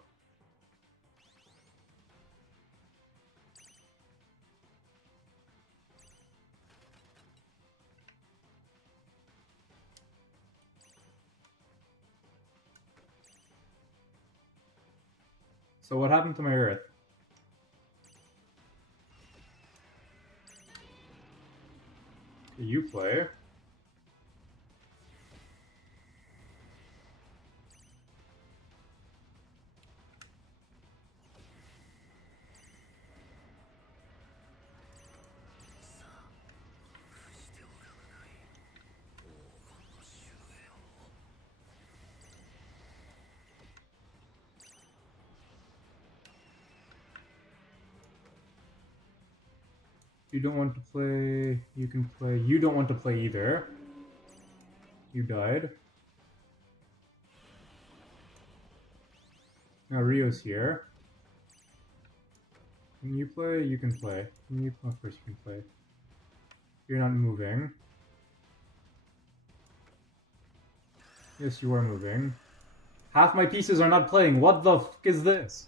So what happened to my Earth? You play. You don't want to play, you can play. You don't want to play either. You died. Now Rio's here. Can you play? You can play. Can you? Of course you can play. You're not moving. Yes, you are moving. Half my pieces are not playing. What the fuck is this?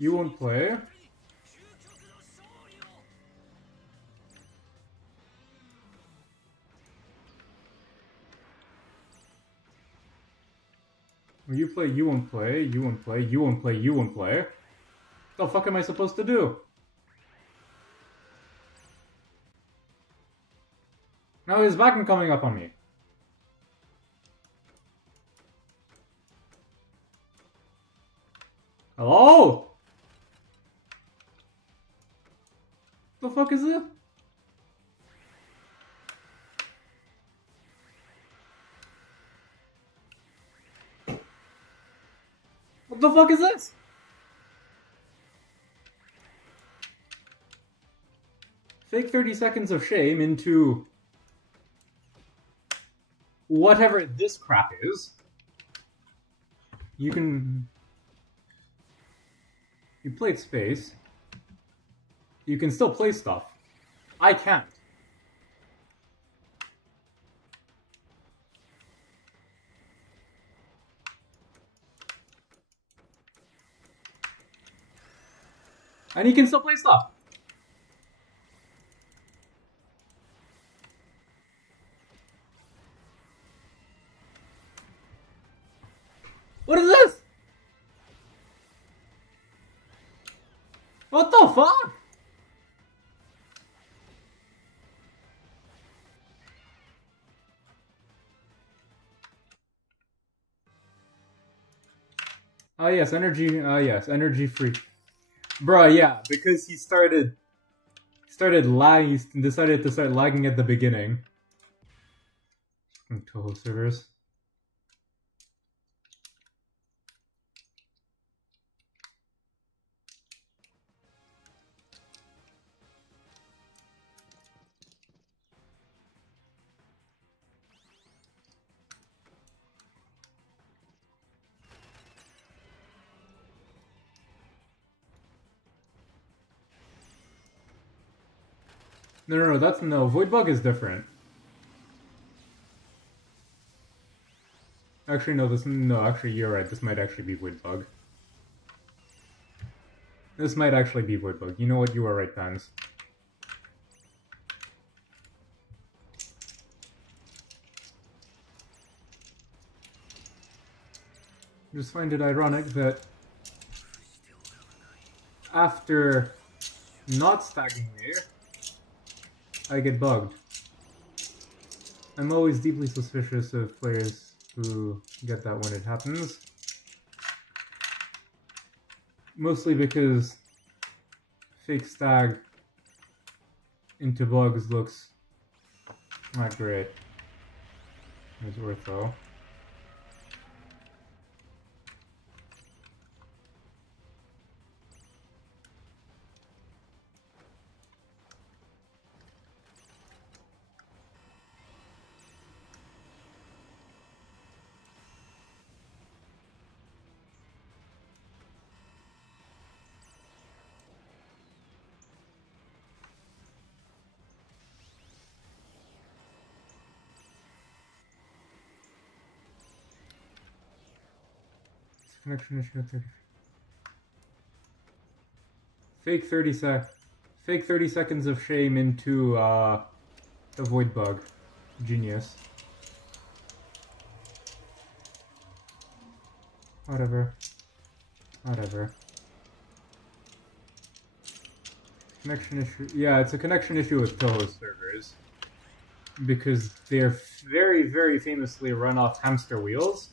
You won't play? When you play, you won't play, you won't play, you won't play, you won't play. What the fuck am I supposed to do? Now he's back and coming up on me. Hello? The fuck is it? What the fuck is this? Fake 30 seconds of shame into whatever this crap is. You played space. You can still play stuff. I can't. And he can still play stuff. What is this? What the fuck? Oh yes, energy. Yes, energy free. Bruh, yeah, because he started lagging. He decided to start lagging at the beginning. Toho servers. No, that's no. Void Bug is different. Actually, no. Actually, you're right. This might actually be Void Bug. This might actually be Void Bug. You know what? You are right, Pans. I just find it ironic that after not stacking here, I get bugged. I'm always deeply suspicious of players who get that when it happens. Mostly because fake stag into bugs looks not great. It's worth though. Connection issue 30. Fake 30 seconds of shame into the void bug. Genius. Whatever. Connection issue. Yeah, it's a connection issue with Toho's servers. Because they're very, very famously run off hamster wheels.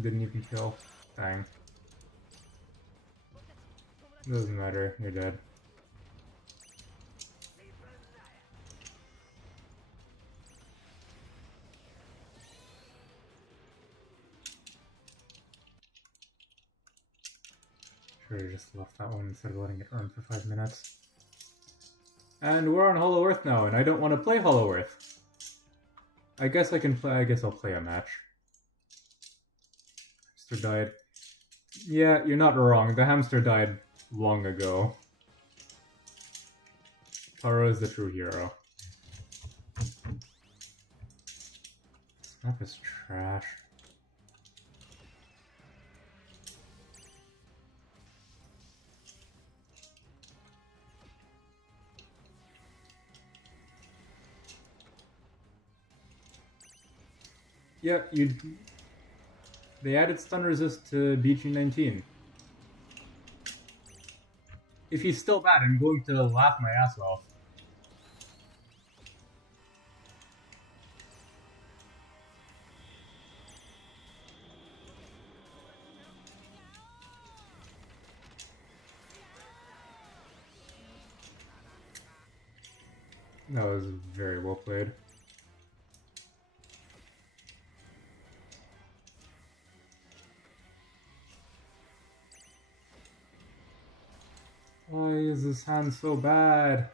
Didn't even kill. Dang. Doesn't matter, you're dead. Should have just left that one instead of letting it run for 5 minutes. And we're on Hollow Earth now, and I don't want to play Hollow Earth. I guess I guess I'll play a match. Hamster died. Yeah, you're not wrong. The hamster died long ago. Taro is the true hero. This map is trash. Yeah, they added stun resist to BG19. If he's still bad, I'm going to laugh my ass off. That was very well played. Why is this hand so bad?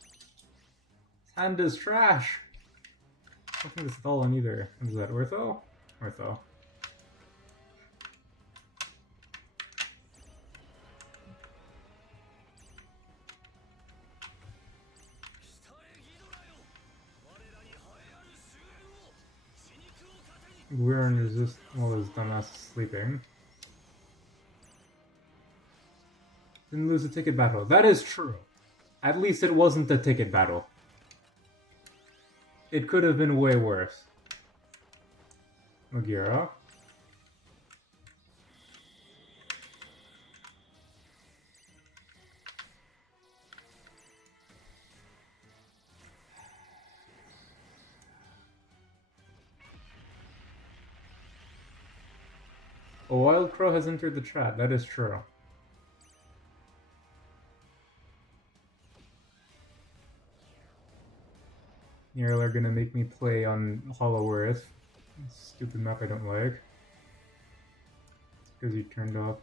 This hand is trash! I don't think it's stolen either. Is that Ortho? Ortho. We're in resist while his dumbass is sleeping. Didn't lose a ticket battle. That is true. At least it wasn't a ticket battle. It could have been way worse. Ogira. A wild crow has entered the chat. That is true. Y'all are gonna make me play on Hollow Earth. Stupid map I don't like. Because you turned off.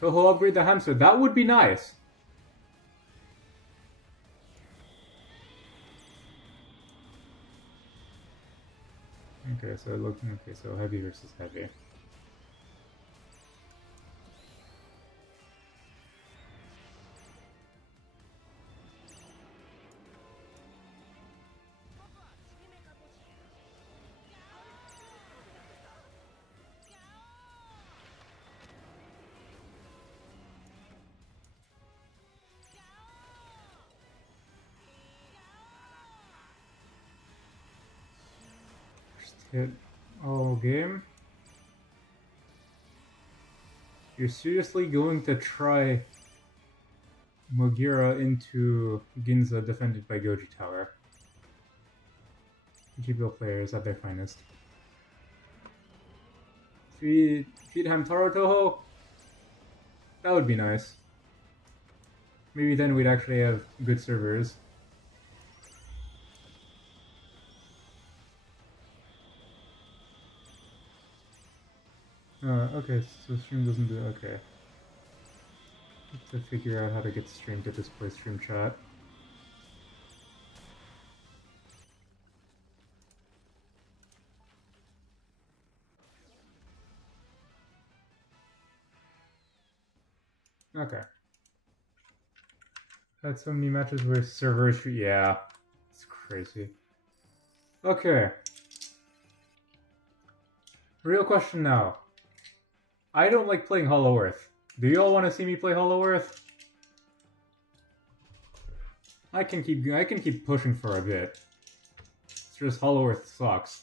Toho, upgrade the hamster. That would be nice. Okay, so heavy versus heavy. First hit all game. You're seriously going to try Mogira into Ginza defended by Goji Tower. GBL players at their finest. Feed Hamtaro Toho? That would be nice. Maybe then we'd actually have good servers. Okay, so stream doesn't do okay. Have to figure out how to get stream to display stream chat. Okay. Had so many matches where servers, yeah, it's crazy. Okay. Real question now. I don't like playing Hollow Earth. Do you all want to see me play Hollow Earth? I can keep pushing for a bit. It's just Hollow Earth sucks.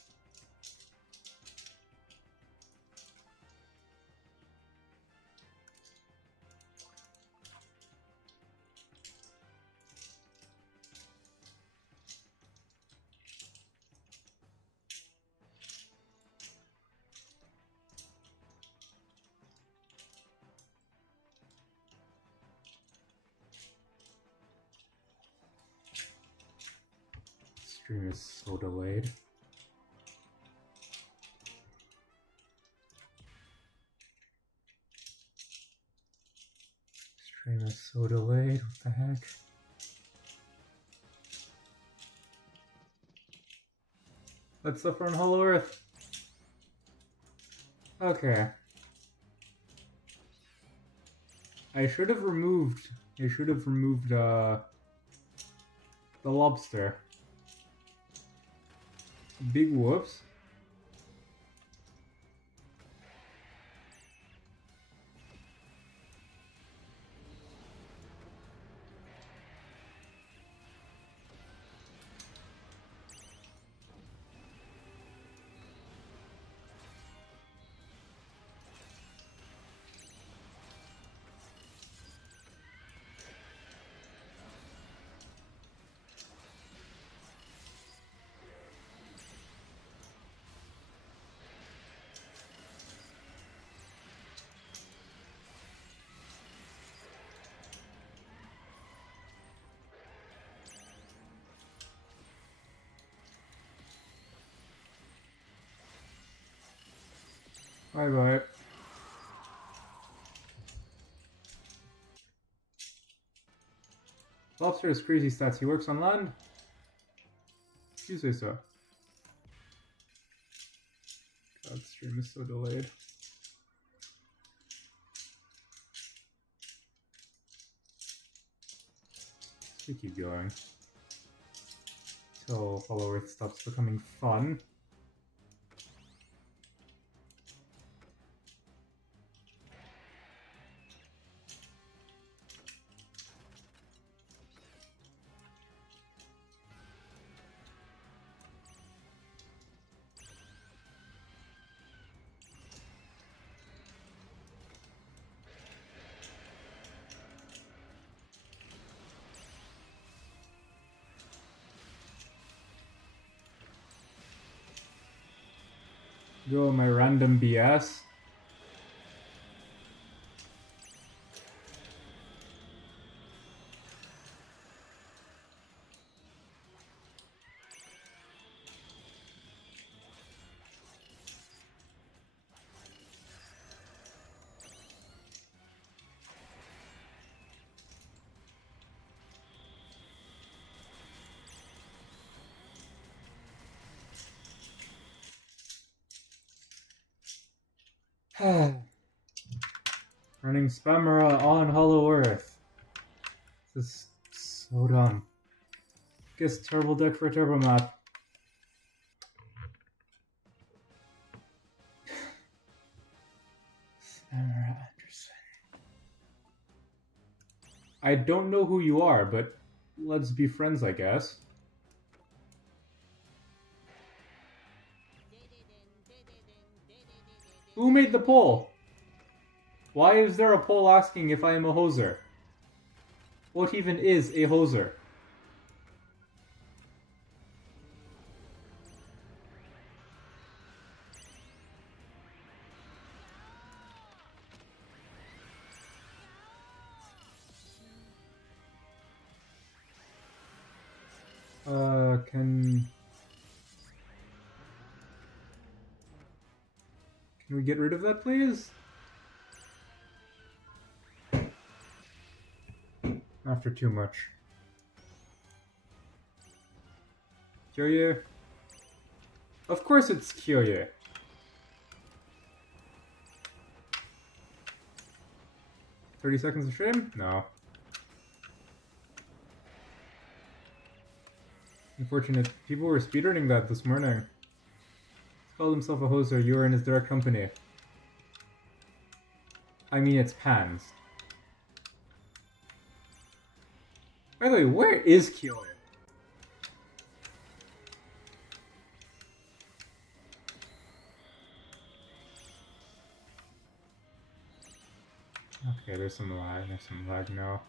Stream is so delayed. Stream is so delayed, what the heck? Let's suffer on Hollow Earth. Okay. I should have removed the lobster. Big whoops. Bye bye. Lobster has crazy stats. He works on land? You say so. God, stream is so delayed. We keep going. Till Hollow Earth stops becoming fun. Go my random BS. Running Spamera on Hollow Earth. This is so dumb. Guess turbo deck for a turbo map. Spamera Anderson. I don't know who you are, but let's be friends, I guess. Who made the poll? Why is there a poll asking if I am a hoser? What even is a hoser? Can we get rid of that, please? After too much. Kyoye? Of course it's Kyoye. "30 seconds of shame? No. Unfortunate. People were speedrunning that this morning. He called himself a hoser. You are in his direct company. I mean, it's Pans. By the way, where is Kyoye? Okay, there's some lag now.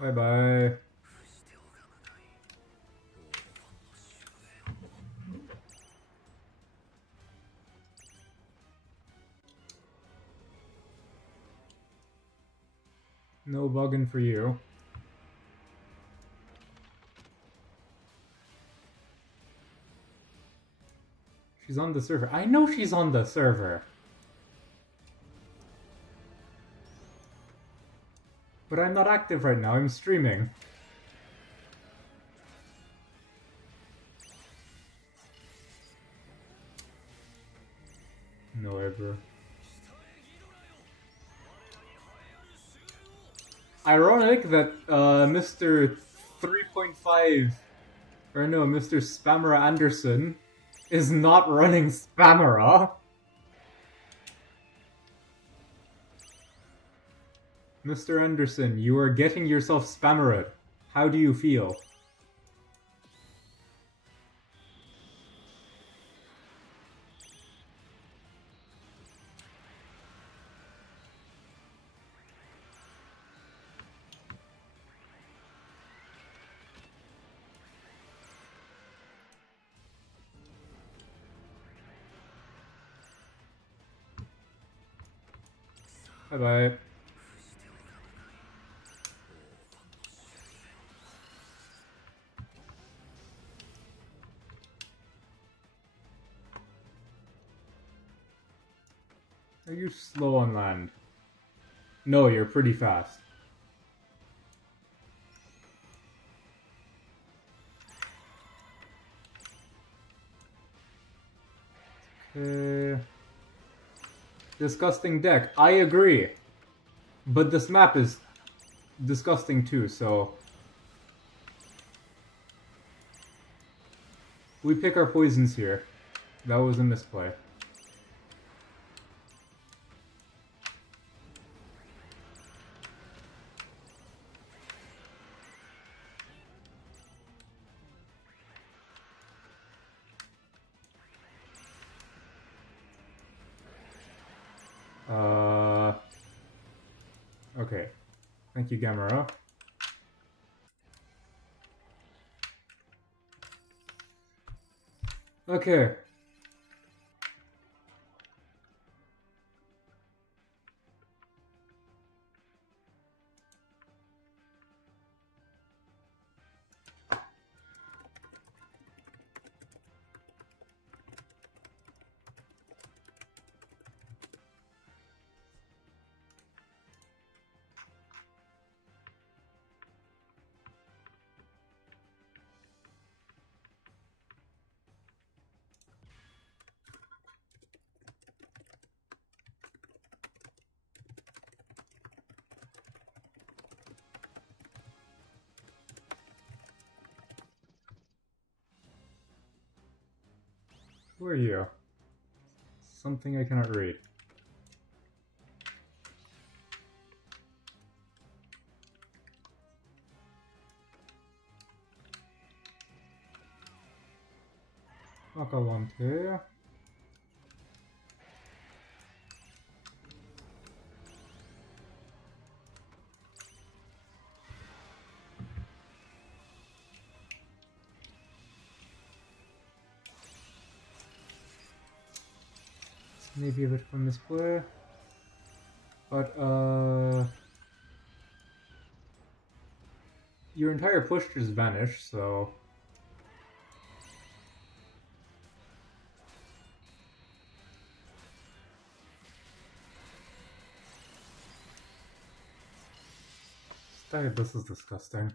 Bye-bye. No bugging for you. She's on the server. I know she's on the server. But I'm not active right now. I'm streaming. No ever. Ironic that Mr. 3.5, or no, Mr. Spamera Anderson is not running Spamera. Mr. Anderson, you are getting yourself Spammer'd. How do you feel? Bye-bye. Are you slow on land? No, you're pretty fast. Disgusting deck. I agree. But this map is disgusting too, so... we pick our poisons here. That was a misplay. Okay. Thank you, Gamera. Okay. Who are you? Something I cannot read. Macalante. Maybe a bit from this play. But, your entire push just vanished, so... This is disgusting.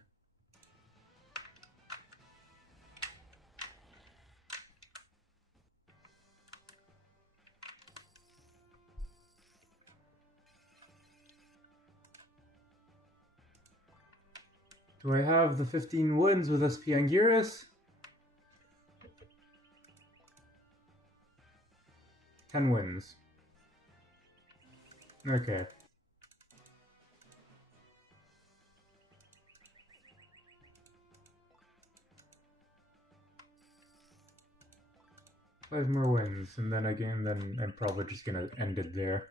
Do I have the 15 wins with SP Anguirus? 10 wins. Okay. Five more wins, and then again, then I'm probably just gonna end it there.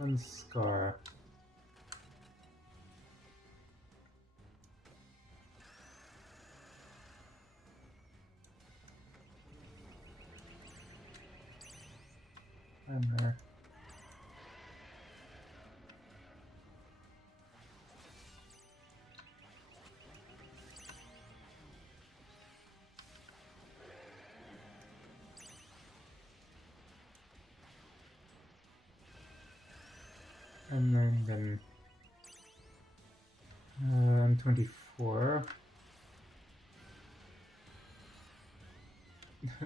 And Scar. And there. And then I'm 24.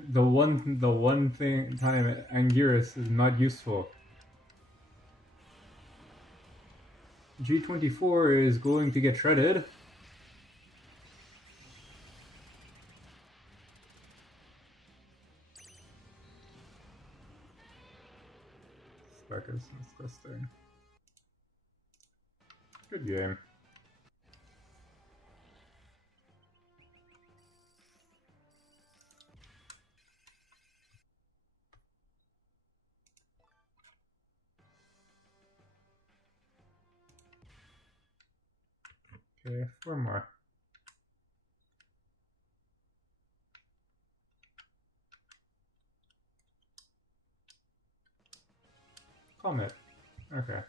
the one thing time Anguirus is not useful. G24 is going to get shredded. Spark is disgusting. Good game. Okay, 4 more. Comet. Okay.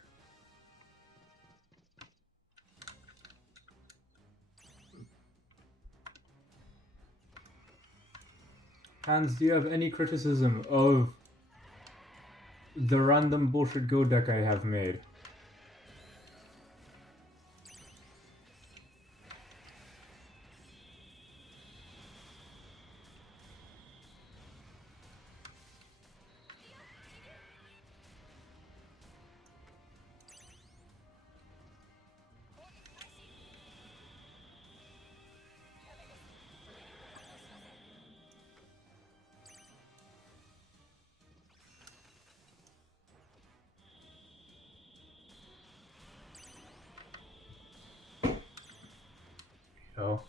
Hans, do you have any criticism of the random bullshit Go deck I have made? Oh.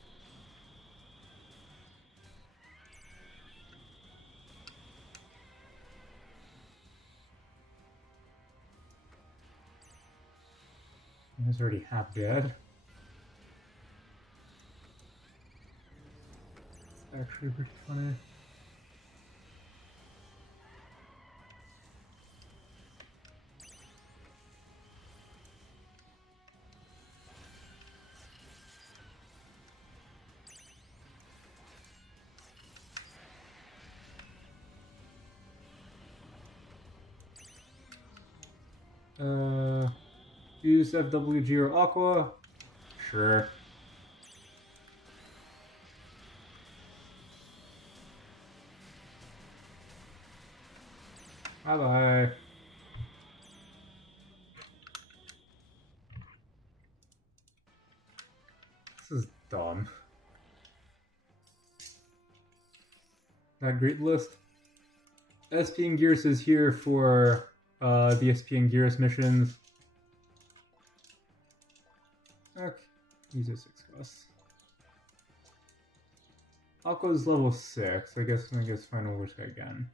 He's already half dead. It's actually pretty funny. Use FWG or Aqua? Sure. Bye-bye. This is dumb. That great list. SP and Gears is here for the SP and Gears missions. Okay, he's a 6 cost. Aqua's level 6. I guess final worst guy again.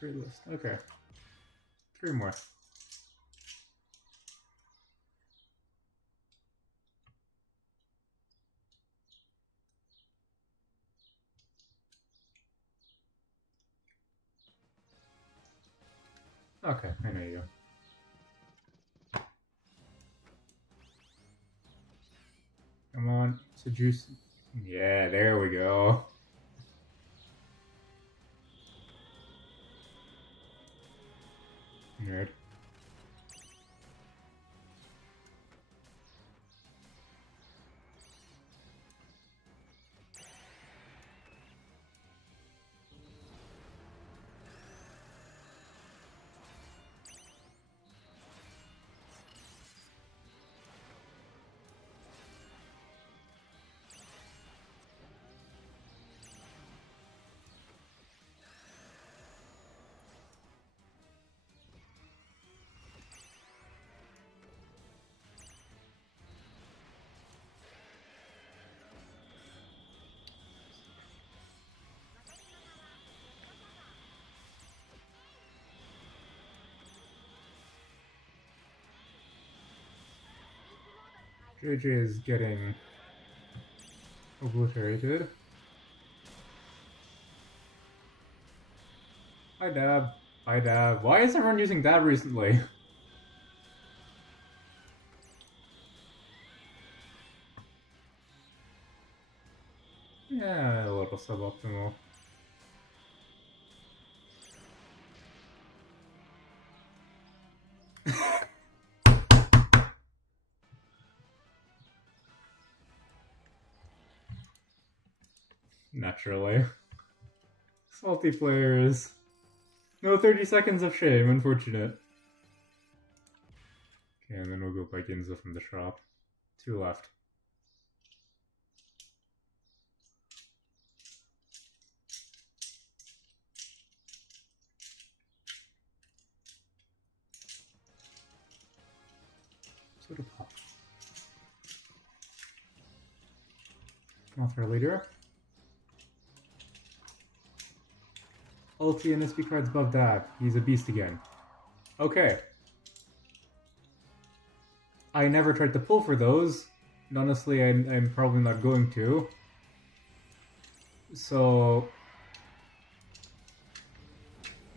Great list. Okay. 3 more. Okay, I know you. Come on, seduce. Yeah, there we go. Nerd. JJ is getting obliterated. Hi, Dab. Hi, Dab. Why is everyone using Dab recently? Yeah, a little suboptimal. Naturally. Salty players. No 30 seconds of shame, unfortunate. Okay, and then we'll go buy Ginza from the shop. 2 left. Soda pop. Mothra leader. Ulti and SP cards above that. He's a beast again. Okay. I never tried to pull for those. And honestly, I'm probably not going to. So...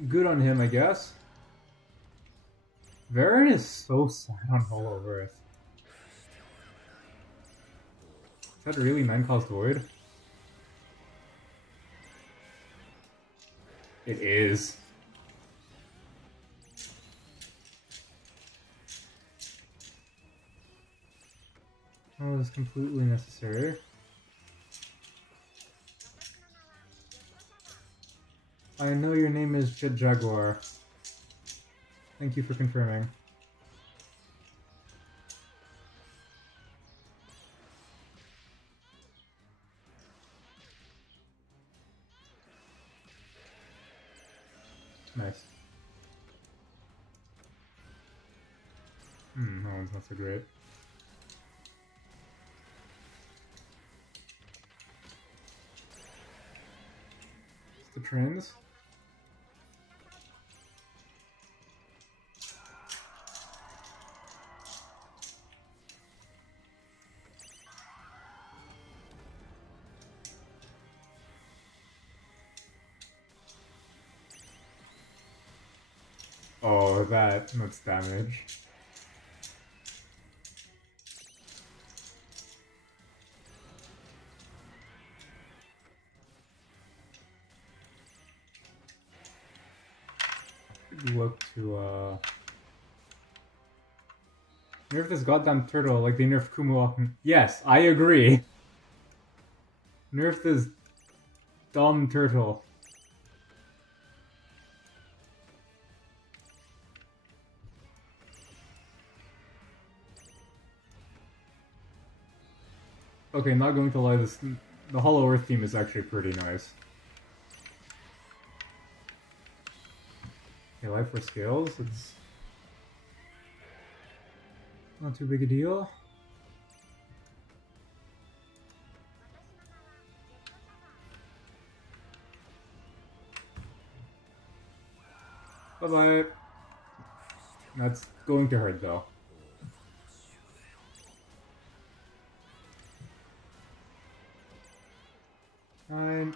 good on him, I guess. Varen is so sad on Hollow Earth. Is that really 9 cost Void? It is. Oh, it's completely necessary. I know your name is Jet Jaguar. Thank you for confirming. Nice. That one's not so great. It's the trends. Oh, that's damage. Look to nerf this goddamn turtle like they nerfed Kumo. Yes, I agree. Nerf this dumb turtle. Okay, not going to lie, the Hollow Earth theme is actually pretty nice. Okay, life for scales, it's not too big a deal. Bye-bye. That's going to hurt, though. Fine.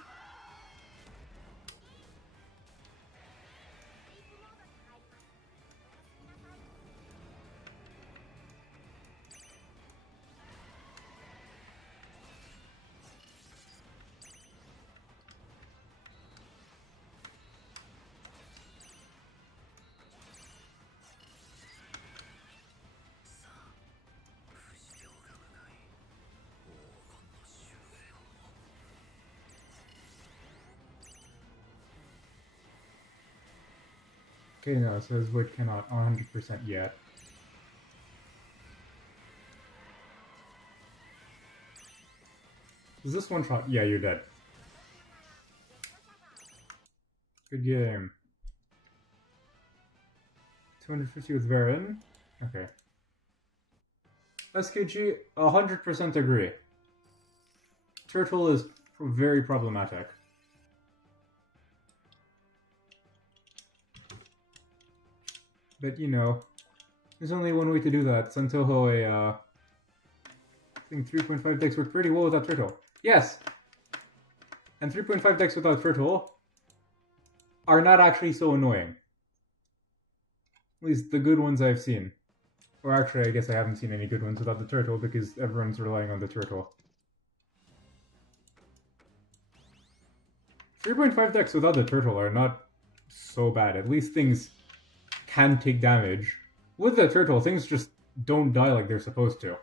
Okay, no, it says Wood cannot 100% yet. Is this one shot? Yeah, you're dead. Good game. 250 with Varen. Okay. SKG, 100% agree. Turtle is very problematic. But, you know, there's only one way to do that. Santoho, I think 3.5 decks work pretty well without Turtle. Yes! And 3.5 decks without Turtle are not actually so annoying. At least the good ones I've seen. Or actually, I guess I haven't seen any good ones without the Turtle because everyone's relying on the Turtle. 3.5 decks without the Turtle are not so bad. At least things can take damage. With the Turtle, things just don't die like they're supposed to.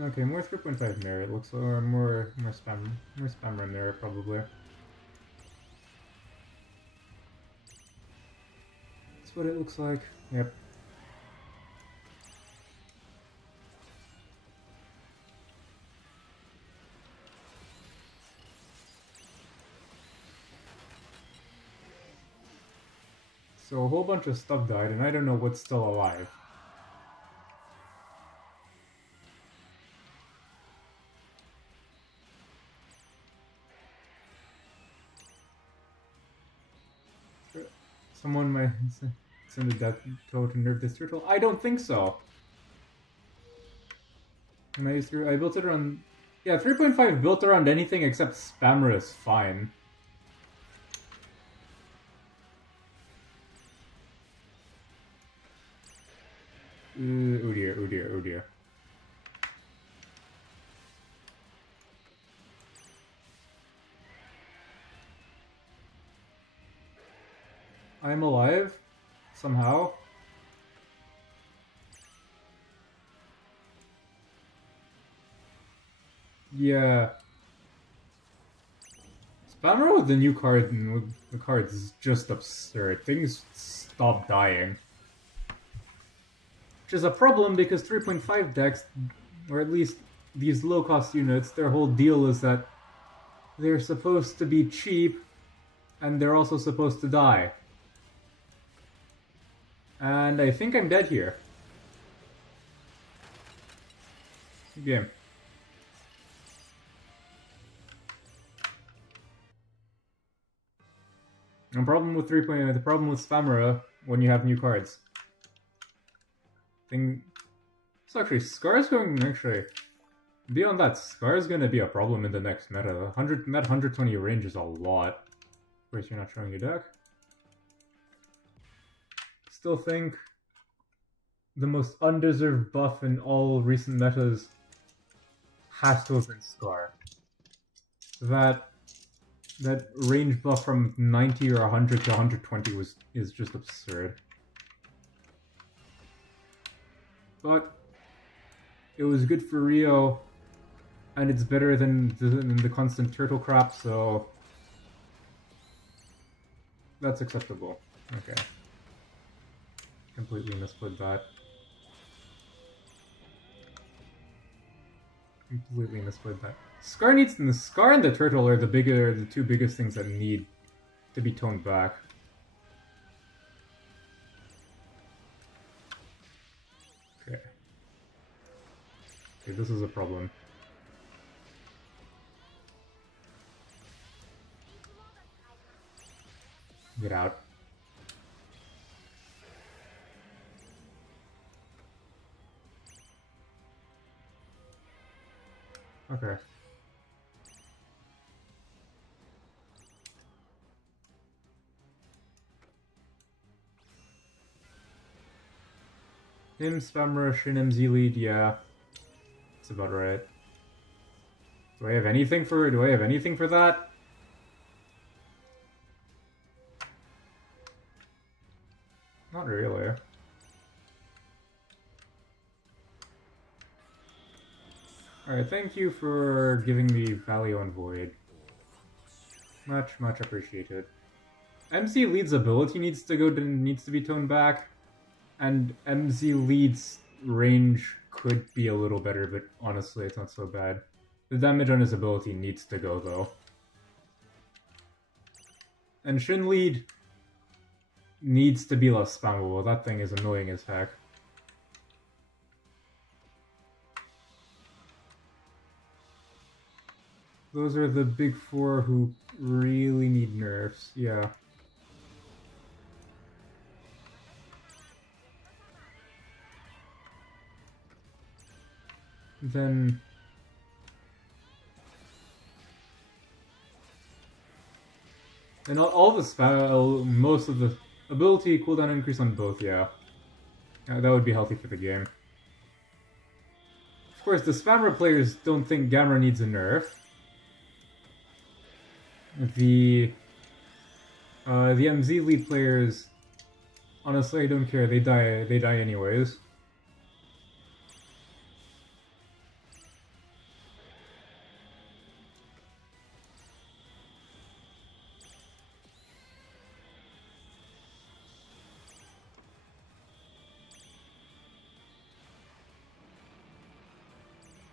Okay, more 3.5 merit looks or more spam run merit probably. That's what it looks like. Yep. So a whole bunch of stuff died, and I don't know what's still alive. Someone might send a death toad to nerf this turtle. I don't think so. And I built it around... Yeah, 3.5 built around anything except Spammer is fine. Oh dear, oh dear, oh dear. I'm alive? Somehow? Yeah. Spammer with the new card and with the cards is just absurd. Things stop dying. Which is a problem because 3.5 decks, or at least these low-cost units, their whole deal is that they're supposed to be cheap and they're also supposed to die. And I think I'm dead here. Good game. The problem with 3.0, the problem with Spamera when you have new cards. So actually, Scar's going actually. Beyond that, Scar's gonna be a problem in the next meta. That 120 range is a lot. Of course, you're not showing your deck. Still think the most undeserved buff in all recent metas has to have been Scar. That range buff from 90 or 100 to 120 is just absurd. But it was good for Rio, and it's better than the constant turtle crap, so That's acceptable. Okay. Completely misplayed that. Completely misplayed that. Scar and the turtle are the two biggest things that need to be toned back. Okay. Okay, this is a problem. Get out. Okay. Him, Spam Rush, and MZ lead, yeah. That's about right. Do I have anything for that? Not really. Alright, thank you for giving me Value on Void. Much appreciated. MC Lead's ability needs to be toned back, and MZ Lead's range could be a little better, but honestly, it's not so bad. The damage on his ability needs to go, though. And Shin Lead needs to be less spammable. That thing is annoying as heck. Those are the big four who really need nerfs, yeah. Then... And all the spell, most of the ability cooldown increase on both, yeah. That would be healthy for the game. Of course, the spammer players don't think Gamera needs a nerf. The MZ lead players, honestly, I don't care. They die anyways.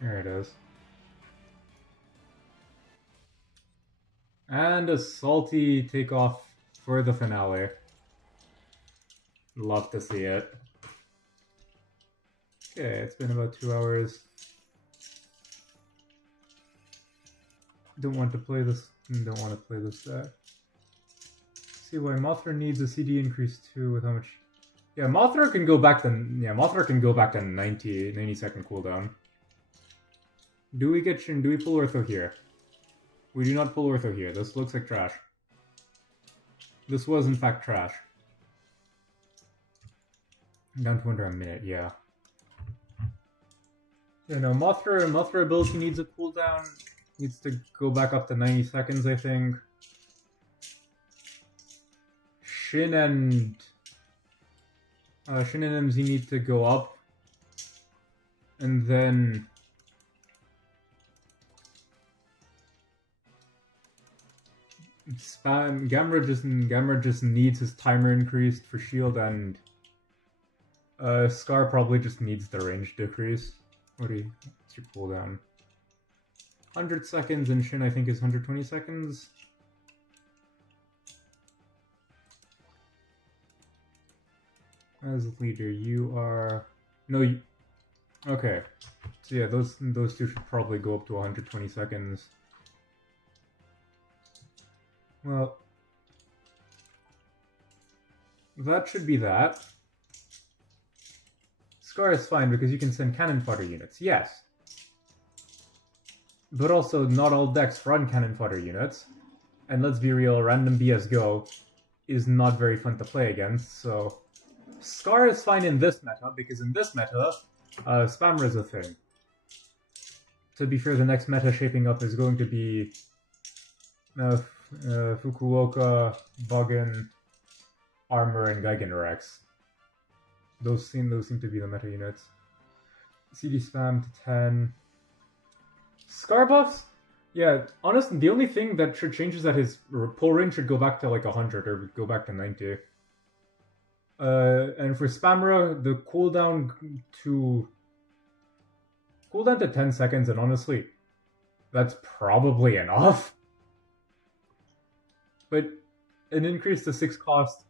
There it is. And a salty takeoff for the finale. Love to see it. Okay, it's been about 2 hours. Don't want to play this See why Mothra needs a CD increase too with how much. Yeah, Mothra can go back to 90 second cooldown. Do we pull Ortho here? We do not pull Ortho here. This looks like trash. This was in fact trash. Down to under a minute, yeah. You know, Mothra ability needs a cooldown. Needs to go back up to 90 seconds, I think. Shin and MZ need to go up. And then... Gamera just needs his timer increased for shield, and Scar probably just needs the range decrease. What's your cooldown? 100 seconds, and Shin I think is 120 seconds. As leader, you are... No, you... Okay. So yeah, those two should probably go up to 120 seconds. Well, that should be that. Scar is fine because you can send cannon fodder units, yes. But also, not all decks run cannon fodder units. And let's be real, random BS Go is not very fun to play against, so... Scar is fine in this meta, because in this meta, Spammer is a thing. To be fair, the next meta shaping up is going to be... Fukuoka, Buggen, Armor, and Geigenrex. Those seem to be the meta units. CD spam to 10. Scar buffs? Yeah, honestly, the only thing that should change is that his pull range should go back to like 100 or go back to 90. And for Spamra, the to cooldown to 10 seconds, and honestly, that's probably enough. But an increase to 6 cost,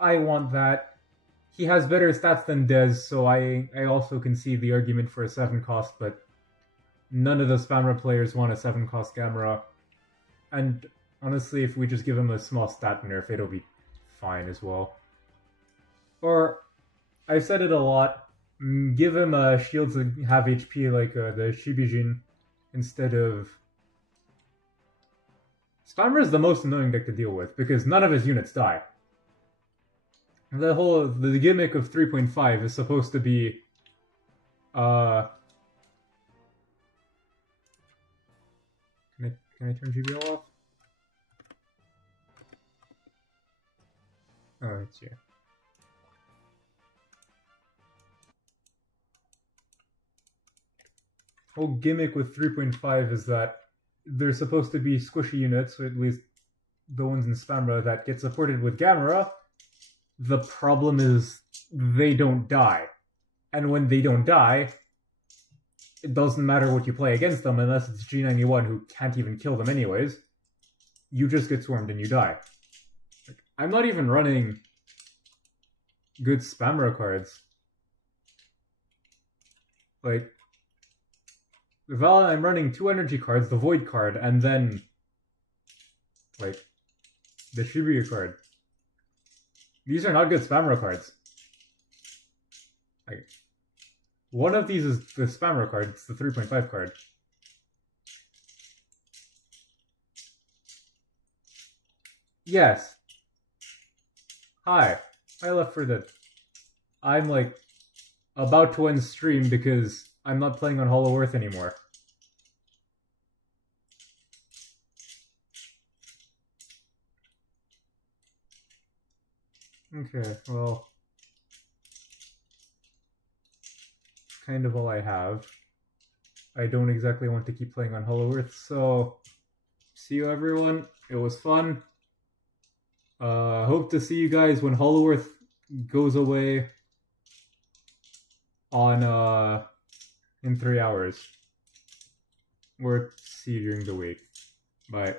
I want that. He has better stats than Dez, so I also can see the argument for a 7 cost, but none of the Spamra players want a 7 cost Gamera. And honestly, if we just give him a small stat nerf, it'll be fine as well. Or, I've said it a lot, give him shields that have HP like the Shibijin instead of... Spammer is the most annoying deck to deal with because none of his units die. The gimmick of 3.5 is supposed to be can I turn GBL off? Oh, it's here. Whole gimmick with 3.5 is that they're supposed to be squishy units, or at least the ones in Spamra that get supported with Gamera. The problem is they don't die. And when they don't die, it doesn't matter what you play against them unless it's G91 who can't even kill them anyways. You just get swarmed and you die. I'm not even running good Spamra cards. Like, Val, I'm running 2 energy cards, the Void card, and then, like, the Shibuya card. These are not good Spamra cards. Like, one of these is the Spamra card, it's the 3.5 card. Yes. Hi. I left for the... I'm, like, about to end stream because I'm not playing on Hollow Earth anymore. Okay, well... kind of all I have. I don't exactly want to keep playing on Hollow Earth, so... See you everyone, it was fun. Hope to see you guys when Hollow Earth goes away on, in 3 hours. Or see you during the week. Bye.